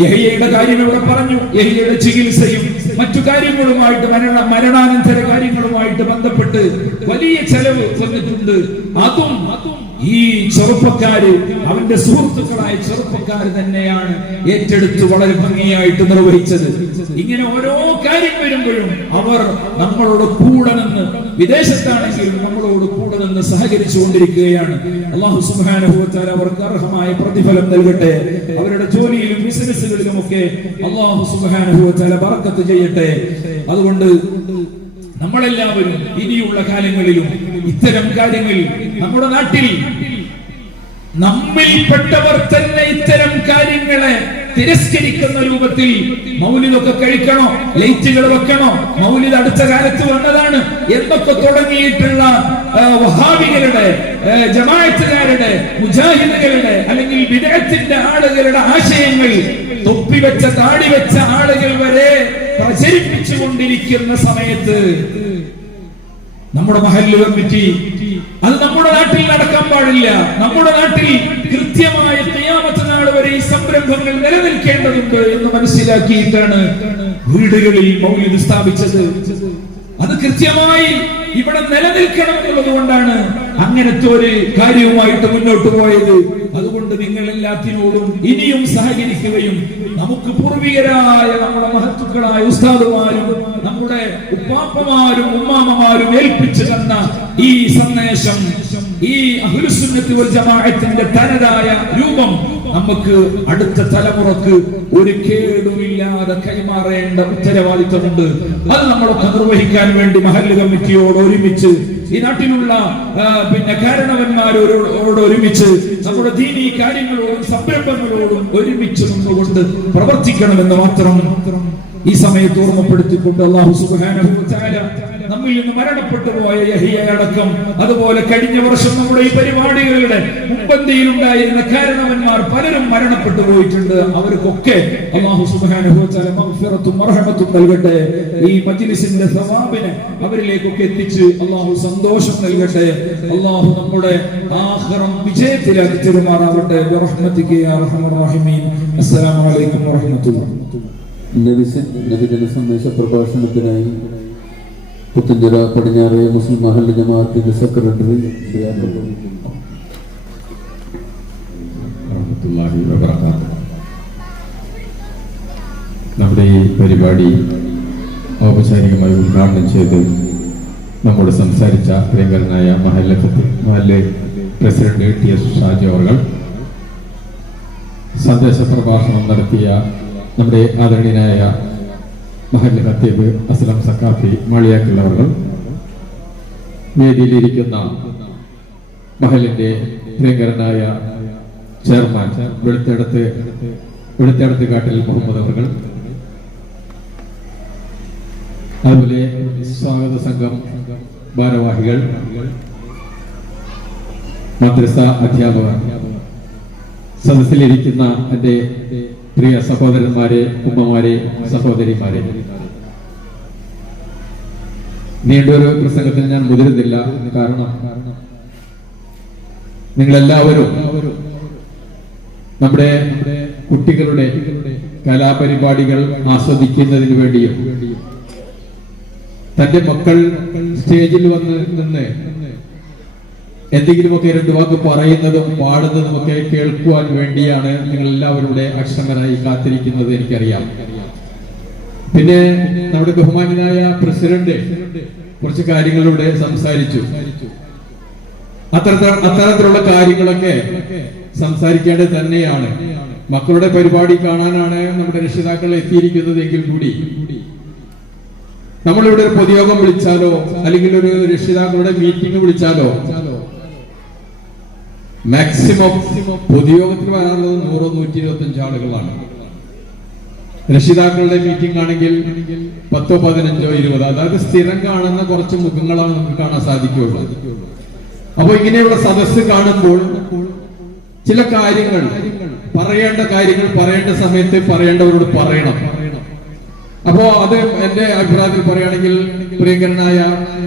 യഹ്യയുടെ കാര്യം ഇവിടെ പറഞ്ഞു. യഹ്യയുടെ ചികിത്സയും മറ്റു കാര്യങ്ങളുമായിട്ട്, മരണാനന്തര കാര്യങ്ങളുമായിട്ട് ബന്ധപ്പെട്ട് വലിയ ചെലവ് വന്നിട്ടുണ്ട്. അതും ഈ ചെറുപ്പക്കാര്, അവന്റെ സുഹൃത്തുക്കളായ ചെറുപ്പക്കാർ തന്നെയാണ് ഏറ്റെടുത്ത് വളരെ ഭംഗിയായിട്ട് നിർവഹിച്ചത്. ഇങ്ങനെ ഓരോ കാര്യം വരുമ്പോഴും അവർ നമ്മളോട് കൂടെ നിന്ന്, വിദേശത്താണെങ്കിലും നമ്മളോട് കൂടെ നിന്ന് സഹകരിച്ചുകൊണ്ടിരിക്കുകയാണ്. അല്ലാഹു സുബ്ഹാനഹു വ തആല അവർക്ക് അർഹമായ പ്രതിഫലം നൽകട്ടെ. അവരുടെ ജോലിയിലും ബിസിനസ്സുകളിലും ഒക്കെ അല്ലാഹു സുബ്ഹാനഹു വ തആല ബറക്കത്ത് ചെയ്യട്ടെ. അതുകൊണ്ട് നമ്മളെല്ലാവരും ഇനിയുള്ള കാലങ്ങളിലും ഇത്തരം കാര്യങ്ങൾ നമ്മുടെ നാട്ടിൽ നമ്മിൽപ്പെട്ടവർ തന്നെ ഇത്തരം കാര്യങ്ങളെ തിരസ്കരിക്കുന്ന രൂപത്തിൽ മൗലിദൊക്കെ കഴിക്കണോ, ലൈറ്റുകൾ വെക്കണോ, മൗലിദ് അടുത്ത കാലത്ത് വന്നതാണ് എന്നൊക്കെ തുടങ്ങിയിട്ടുള്ള വഹാബികളുടെ, ജമാഅത്തുകാരുടെ, മുജാഹിദുകളുടെ അല്ലെങ്കിൽ ബിദ്അത്തിന്റെ ആളുകളുടെ ആശയങ്ങൾ തൊപ്പിവെച്ച താടിവെച്ച ആളുകൾ വരെ പ്രചരിപ്പിച്ചുകൊണ്ടിരിക്കുന്ന സമയത്ത് നമ്മുടെ മഹല്ല് കമ്മിറ്റി അത് നമ്മുടെ നാട്ടിൽ നടക്കാൻ പാടില്ല. നമ്മുടെ നാട്ടിൽ കൃത്യമായ ഖിയാമത്ത് നാൾ വരെ ഈ സംരംഭങ്ങൾ നിലനിൽക്കേണ്ടതുണ്ട് എന്ന് മനസ്സിലാക്കിയിട്ടാണ് വീടുകളിൽ മൗലിദ് സ്ഥാപിച്ചത്. അത് കൃത്യമായി ഇവിടെ നിലനിൽക്കണം എന്നുള്ളത് കൊണ്ടാണ് അങ്ങനത്തെ ഒരു കാര്യവുമായിട്ട് മുന്നോട്ട് പോയത്. അതുകൊണ്ട് നിങ്ങൾ എല്ലാത്തിനോടും ഇനിയും സഹകരിക്കുകയും നമുക്ക് പൂർവികരായ നമ്മുടെ മഹത്തുക്കളായ ഉസ്താദുമാരും നമ്മുടെ ഉപ്പാപ്പമാരും ഉമ്മാമ്മമാരും ഏൽപ്പിച്ചു തന്ന ഈ സന്ദേശം, ഈ അഹ്ലുസുന്നത്ത് വൽ ജമാഅത്തിന്റെ തനതായ രൂപം നമുക്ക് അടുത്ത തലമുറക്ക് ഒരു കേടുമില്ലാതെ കൈമാറേണ്ട ഉത്തരവാദിത്തമുണ്ട്. അത് നമ്മളൊക്കെ നിർവഹിക്കാൻ വേണ്ടി മഹല്ല് കമ്മിറ്റിയോട് ഒരുമിച്ച്, ഈ നാട്ടിലുള്ള കാരണവന്മാരോട് ഒരുമിച്ച്, നമ്മുടെ ദീനീ കാര്യങ്ങളോടും സംരംഭങ്ങളോടും ഒരുമിച്ച് നിന്നുകൊണ്ട് പ്രവർത്തിക്കണമെന്ന് മാത്രം ഈ സമയത്ത് ഓർമ്മപ്പെടുത്തിക്കൊണ്ട് അല്ലാഹു സുബ്ഹാനഹു വ തആല നമ്മിൽ നിന്ന് മരണപ്പെട്ടു പോയ യഹ്യ അടക്കം, അതുപോലെ കഴിഞ്ഞ വർഷം നമ്മുടെ ഈ പരിപാടികളുടെ മുൻപന്തിയിലുണ്ടായിരുന്ന കാരണവന്മാർ പലരും മരണപ്പെട്ടു പോയിട്ടുണ്ട്. അവർക്കൊക്കെ അല്ലാഹു സുബ്ഹാനഹു വ തആല മഗ്ഫിറത്തും മർഹമത്തും നൽകട്ടെ. ഈ മജ്ലിസിന്റെ സവാബിനെ അവരിലേക്കൊക്കെ എത്തിച്ച് അല്ലാഹു സന്തോഷം നൽകട്ടെ. അല്ലാഹു നമ്മുടെ ആഖിറം വിജയത്തിലാക്കി തരുമാറാവട്ടെ. ബിറഹ്മതിക യാ അർഹമർ റഹീമീൻ. അസ്സലാമു അലൈക്കും വറഹ്മത്തുള്ളാഹി. നബിദിന സന്ദേശ പ്രഭാഷണത്തിനായി പുത്തഞ്ചിറ പടിഞ്ഞാറ് മുസ്ലിം മഹല്ല് ജമാഅത്തിന്റെ സെക്രട്ടറി നമ്മുടെ ഈ പരിപാടി ഔപചാരികമായി ഉദ്ഘാടനം ചെയ്ത് നമ്മോട് സംസാരിച്ച പ്രിയങ്കരനായ മഹല്ല് പ്രസിഡന്റ് TS ഷാജി അവർ, സന്ദേശ പ്രഭാഷണം നടത്തിയ നമ്മുടെ ആദരണീയനായ മഹല്ല് ഖത്തീബ് അസ്ലം സക്കാഫി മാളിയാക്കുള്ളവർ, വേദിയിലിരിക്കുന്ന മഹലിന്റെ പ്രിയങ്കരനായ ചെയർമാൻ വെളുത്തെടുത്ത് കാട്ടിൽ മുഹമ്മദ് അവർ, അതുപോലെ സ്വാഗത സംഘം ഭാരവാഹികൾ, മദ്രസ അധ്യാപകർ, സദസ്സിലിരിക്കുന്ന എൻ്റെ പ്രിയ സഹോദരന്മാരെ, ഉമ്മമാരെ, സഹോദരിമാരെ, നീണ്ടൊരു പ്രസംഗത്തിൽ ഞാൻ മുതിരുന്നില്ല. കാരണം നിങ്ങളെല്ലാവരും നമ്മുടെ കുട്ടികളുടെ കലാപരിപാടികൾ ആസ്വദിക്കുന്നതിന് വേണ്ടിയും തന്റെ മക്കൾ സ്റ്റേജിൽ വന്ന് നിന്ന് എന്തെങ്കിലുമൊക്കെ രണ്ട് വാക്ക് പറയുന്നതും പാടുന്നതും ഒക്കെ കേൾക്കുവാൻ വേണ്ടിയാണ് നിങ്ങൾ എല്ലാവരുടെ അക്ഷമരായി കാത്തിരിക്കുന്നത്, എനിക്കറിയാം. പിന്നെ നമ്മുടെ ബഹുമാനായ പ്രസിഡന്റ് കുറച്ച് കാര്യങ്ങളിലൂടെ സംസാരിച്ചു. അത്തരത്തിലുള്ള കാര്യങ്ങളൊക്കെ സംസാരിക്കേണ്ടത് തന്നെയാണ്. മക്കളുടെ പരിപാടി കാണാനാണ് നമ്മുടെ രക്ഷിതാക്കൾ എത്തിയിരിക്കുന്നത് എങ്കിൽ കൂടി നമ്മളിവിടെ ഒരു പൊതുയോഗം വിളിച്ചാലോ അല്ലെങ്കിൽ ഒരു രക്ഷിതാക്കളുടെ മീറ്റിംഗ് വിളിച്ചാലോ മാക്സിമം പൊതുയോഗത്തിൽ വരാനുള്ളത് 100-125 ആളുകളാണ്. രക്ഷിതാക്കളുടെ മീറ്റിംഗ് ആണെങ്കിൽ 10, 15, 20, അതായത് സ്ഥിരം കാണുന്ന കുറച്ച് മുഖങ്ങളാണ് നമുക്ക് കാണാൻ സാധിക്കുകയുള്ളൂ. അപ്പൊ ഇങ്ങനെയുള്ള സദസ്സ് കാണുമ്പോൾ ചില കാര്യങ്ങൾ പറയേണ്ട സമയത്ത് പറയേണ്ടവരോട് പറയണം. അപ്പോ അത് എന്റെ അഭിപ്രായത്തിൽ പറയുകയാണെങ്കിൽ പ്രിയങ്കരനായ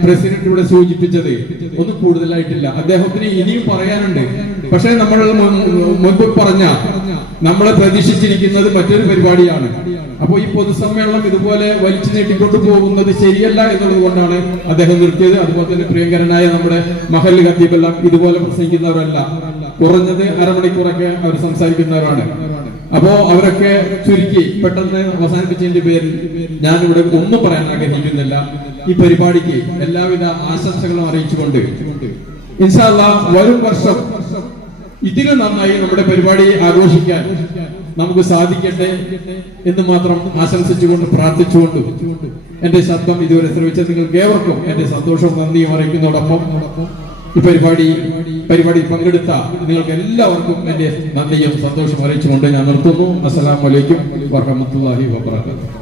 പ്രസിഡന്റ് ഇവിടെ സൂചിപ്പിച്ചത് ഒന്നും കൂടുതലായിട്ടില്ല. അദ്ദേഹത്തിന് ഇനിയും പറയാനുണ്ട്. പക്ഷെ നമ്മൾ മുൻപ് പറഞ്ഞ നമ്മളെ പ്രതീക്ഷിച്ചിരിക്കുന്നത് മറ്റൊരു പരിപാടിയാണ്. അപ്പോൾ ഈ പൊതുസമ്മേളനം ഇതുപോലെ വലിച്ചു നീട്ടിക്കൊണ്ടു പോകുന്നത് ശരിയല്ല എന്നുള്ളത് കൊണ്ടാണ് അദ്ദേഹം നിർത്തിയത്. അതുപോലെ തന്നെ പ്രിയങ്കരനായ നമ്മുടെ മഹല്ല് ഖത്തീബെല്ലാം ഇതുപോലെ പ്രസംഗിക്കുന്നവരല്ല, കുറഞ്ഞത് അരമണിക്കൂറൊക്കെ അവർ സംസാരിക്കുന്നവരാണ്. അപ്പോ അവരൊക്കെ ചുരുക്കി പെട്ടെന്ന് അവസാനിപ്പിച്ചതിന്റെ പേരിൽ ഞാനിവിടെ ഒന്നും പറയാൻ ആഗ്രഹിക്കുന്നില്ല. ഈ പരിപാടിക്ക് എല്ലാവിധ ആശംസകളും അറിയിച്ചുകൊണ്ട് ഇൻഷാ അല്ലാഹ് വരും വർഷം ഇതിലും നന്നായി നമ്മുടെ പരിപാടി ആഘോഷിക്കാൻ നമുക്ക് സാധിക്കട്ടെ എന്ന് മാത്രം ആശംസിച്ചുകൊണ്ട് പ്രാർത്ഥിച്ചുകൊണ്ട് എന്റെ ശബ്ദം ഇതുവരെ ശ്രമിച്ച നിങ്ങൾക്ക് ഏവർക്കും എന്റെ സന്തോഷവും നന്ദിയും അറിയിക്കുന്നതോടൊപ്പം ഈ പരിപാടി പങ്കെടുത്ത നിങ്ങൾക്ക് എല്ലാവർക്കും എന്റെ നന്ദിയും സന്തോഷം അറിയിച്ചുകൊണ്ട് ഞാൻ നിർത്തുന്നു. അസ്സലാമു അലൈക്കും വറഹ്മത്തുള്ളാഹി വബറകാതുഹു.